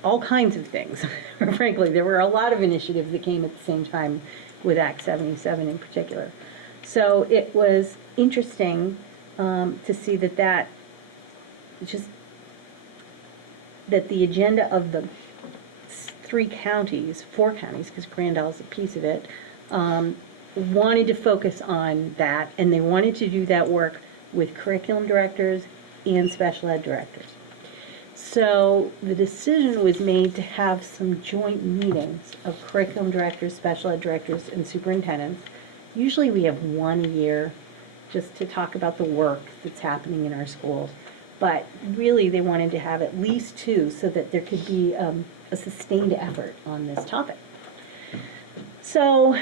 all kinds of things. Frankly, there were a lot of initiatives that came at the same time with Act 77 in particular. So it was interesting to see that the agenda of the 4 counties, because Grand Isle is a piece of it, wanted to focus on that, and they wanted to do that work with curriculum directors and special ed directors. So the decision was made to have some joint meetings of curriculum directors, special ed directors, and superintendents. Usually we have one a year, just to talk about the work that's happening in our schools. But really they wanted to have at least 2 so that there could be a sustained effort on this topic. So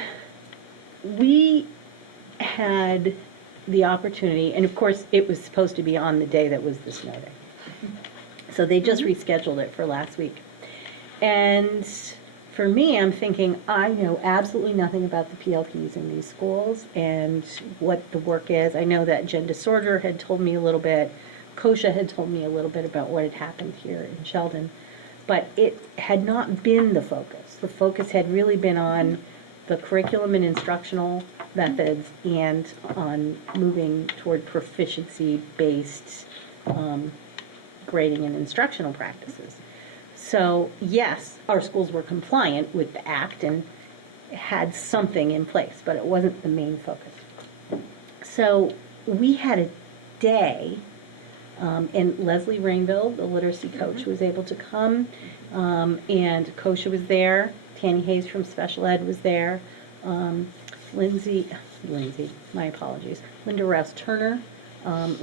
we had the opportunity, and of course it was supposed to be on the day that was the snow day. So they just rescheduled it for last week. And for me, I'm thinking, I know absolutely nothing about the PLPs in these schools and what the work is. I know that Jen DeSorger had told me a little bit. Kosha had told me a little bit about what had happened here in Sheldon, but it had not been the focus. The focus had really been on the curriculum and instructional methods and on moving toward proficiency-based grading and instructional practices. So yes, our schools were compliant with the act and had something in place, but it wasn't the main focus. So we had a day, and Leslie Rainville, the literacy coach, was able to come, and Kosha was there, Tanny Hayes from Special Ed was there, Lindsay, my apologies, Linda Rouse Turner,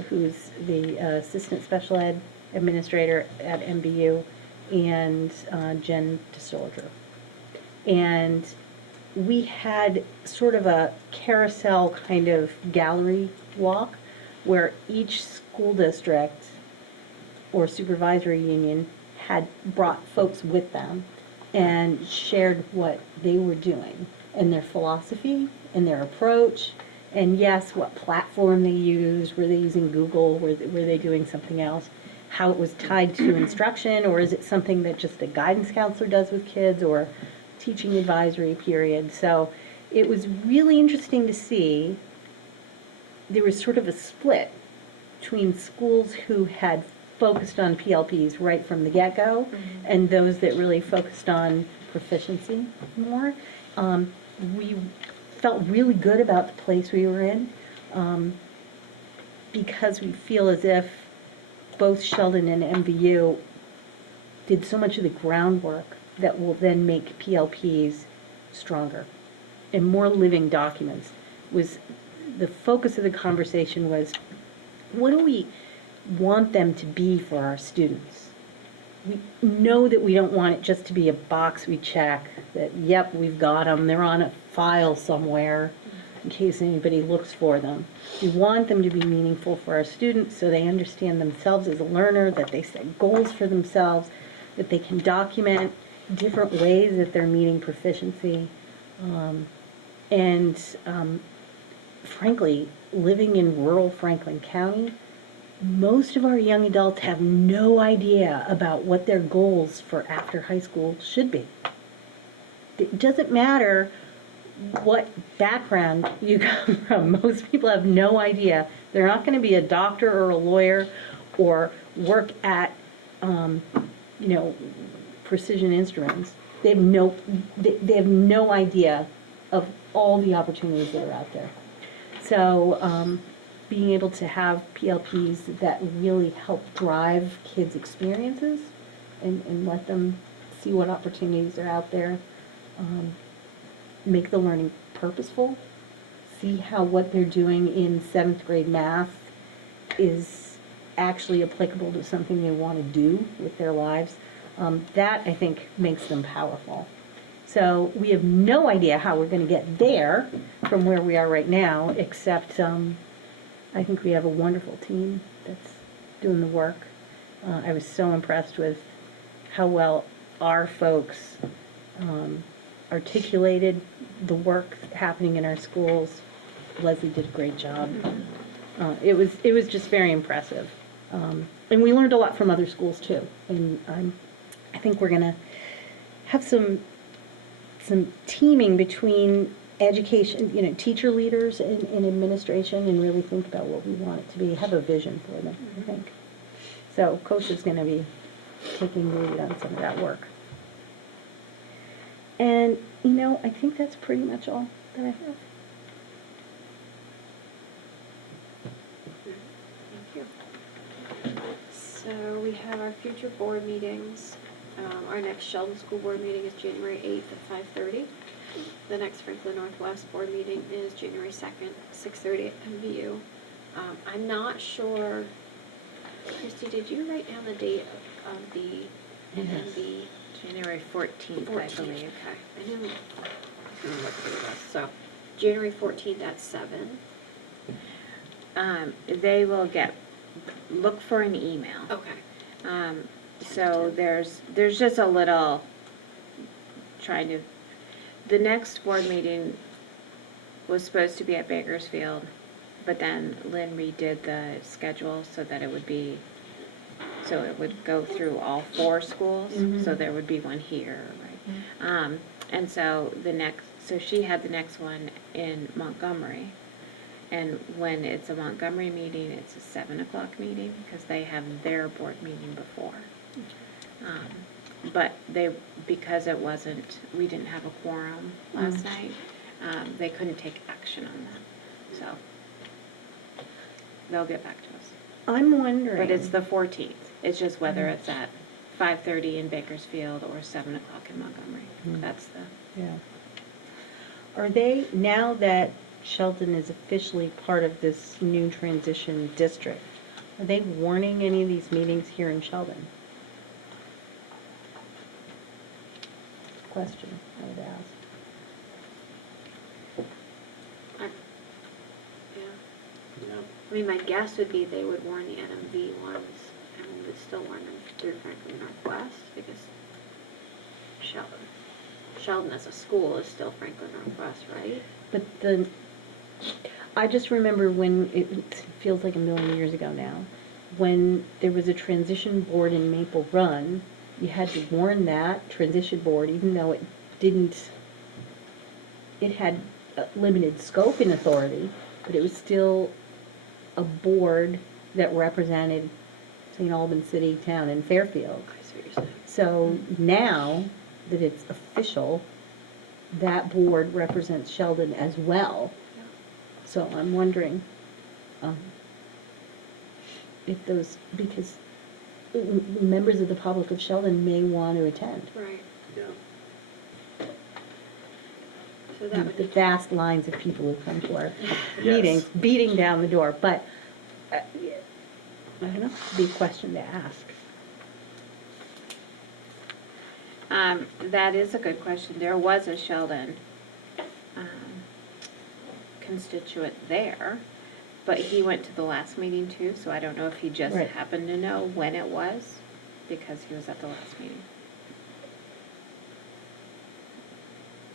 who's the Assistant Special Ed Administrator at MBU, and Jen DeSoldier. And we had sort of a carousel kind of gallery walk where each school district or supervisory union had brought folks with them and shared what they were doing and their philosophy and their approach, and yes, what platform they used. Were they using Google? Were they doing something else? How it was tied to instruction, or is it something that just a guidance counselor does with kids, or teaching advisory period? So it was really interesting to see there was sort of a split between schools who had focused on PLPs right from the get-go and those that really focused on proficiency more. We felt really good about the place we were in because we feel as if both Sheldon and MVU did so much of the groundwork that will then make PLPs stronger and more living documents. Was the focus of the conversation was, what do we want them to be for our students? We know that we don't want it just to be a box we check, that, yep, we've got them, they're on a file somewhere in case anybody looks for them. We want them to be meaningful for our students so they understand themselves as a learner, that they set goals for themselves, that they can document different ways that they're meeting proficiency. Frankly, living in rural Franklin County, most of our young adults have no idea about what their goals for after high school should be. It doesn't matter what background you come from. Most people have no idea. They're not going to be a doctor or a lawyer or work at, Precision Instruments. They have no idea of all the opportunities that are out there. So being able to have PLPs that really help drive kids' experiences and let them see what opportunities are out there, make the learning purposeful, see how what they're doing in 7th grade math is actually applicable to something they want to do with their lives. That, I think, makes them powerful. So we have no idea how we're going to get there from where we are right now, except I think we have a wonderful team that's doing the work. I was so impressed with how well our folks articulated the work happening in our schools. Leslie did a great job. It was just very impressive. And we learned a lot from other schools too. And I think we're going to have some teaming between education, teacher leaders and administration, and really think about what we want it to be, have a vision for them, I think. So Coach is going to be taking the lead on some of that work. And, I think that's pretty much all that I have. Thank you. So we have our future board meetings. Our next Sheldon School Board meeting is January 8th at 5:30. The next Franklin Northwest Board meeting is January 2nd, 6:30 at MVU. I'm not sure, Christy, did you write down the date of the NMB? January 14th, I believe. Okay, I didn't look through this. So, January 14th at 7. They will look for an email. Okay. So there's just a little the next board meeting was supposed to be at Bakersfield, but then Lynn redid the schedule so that it would be, so it would go through all 4 schools, so there would be one here, right? And so so she had the next one in Montgomery. And when it's a Montgomery meeting, it's a 7 o'clock meeting, because they have their board meeting before. But because we didn't have a quorum last night, they couldn't take action on that, so they'll get back to us. I'm wondering. But it's the 14th, it's just whether it's at 5:30 in Bakersfield or 7 o'clock in Montgomery. That's the. Yeah. Are they, now that Sheldon is officially part of this new transition district, are they warning any of these meetings here in Sheldon? Question I would ask. Yeah. I mean, my guess would be they would warn the NMV ones, and we would still warn them through Franklin Northwest, because Sheldon as a school is still Franklin Northwest, right? But I just remember when, it feels like a million years ago now, when there was a transition board in Maple Run, you had to warn that transition board, even though it had limited scope and authority, but it was still a board that represented St. Albans City, Town, and Fairfield. I see what you're saying. So now that it's official, that board represents Sheldon as well. So I'm wondering if those, because members of the public of Sheldon may want to attend. Right. Yeah. So that would The be. vast lines of people who come to our Yes. meetings, beating down the door, but, I don't know, it'd be a question to ask. That is a good question. There was a Sheldon constituent there, but he went to the last meeting too, so I don't know if he just Right. happened to know when it was, because he was at the last meeting.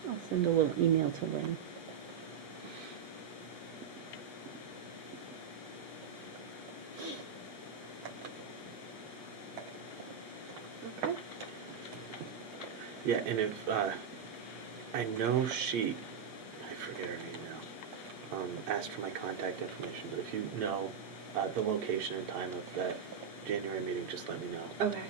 I'll send a little email to Lynn. Yeah, and if, I know I forget her name now, asked for my contact information, but if you know, the location and time of that January meeting, just let me know. Okay.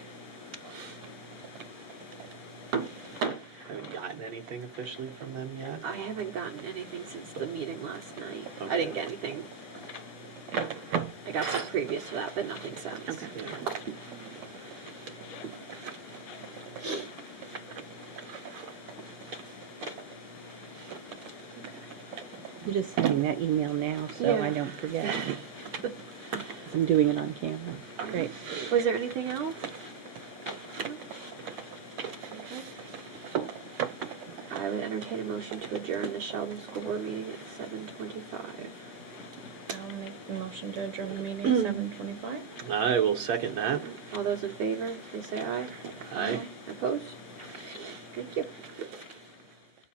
Haven't gotten anything officially from them yet? I haven't gotten anything since the meeting last night. Okay. I didn't get anything. I got some previous to that, but nothing since. Okay. Yeah. I'm just sending that email now, so I Yeah. don't forget. I'm doing it on camera. Great. Was there anything else? I would entertain a motion to adjourn the Sheldon School Board meeting at 7:25. I'll make the motion to adjourn the meeting at 7:25. I will second that. All those in favor, please say aye. Aye. Opposed? Thank you.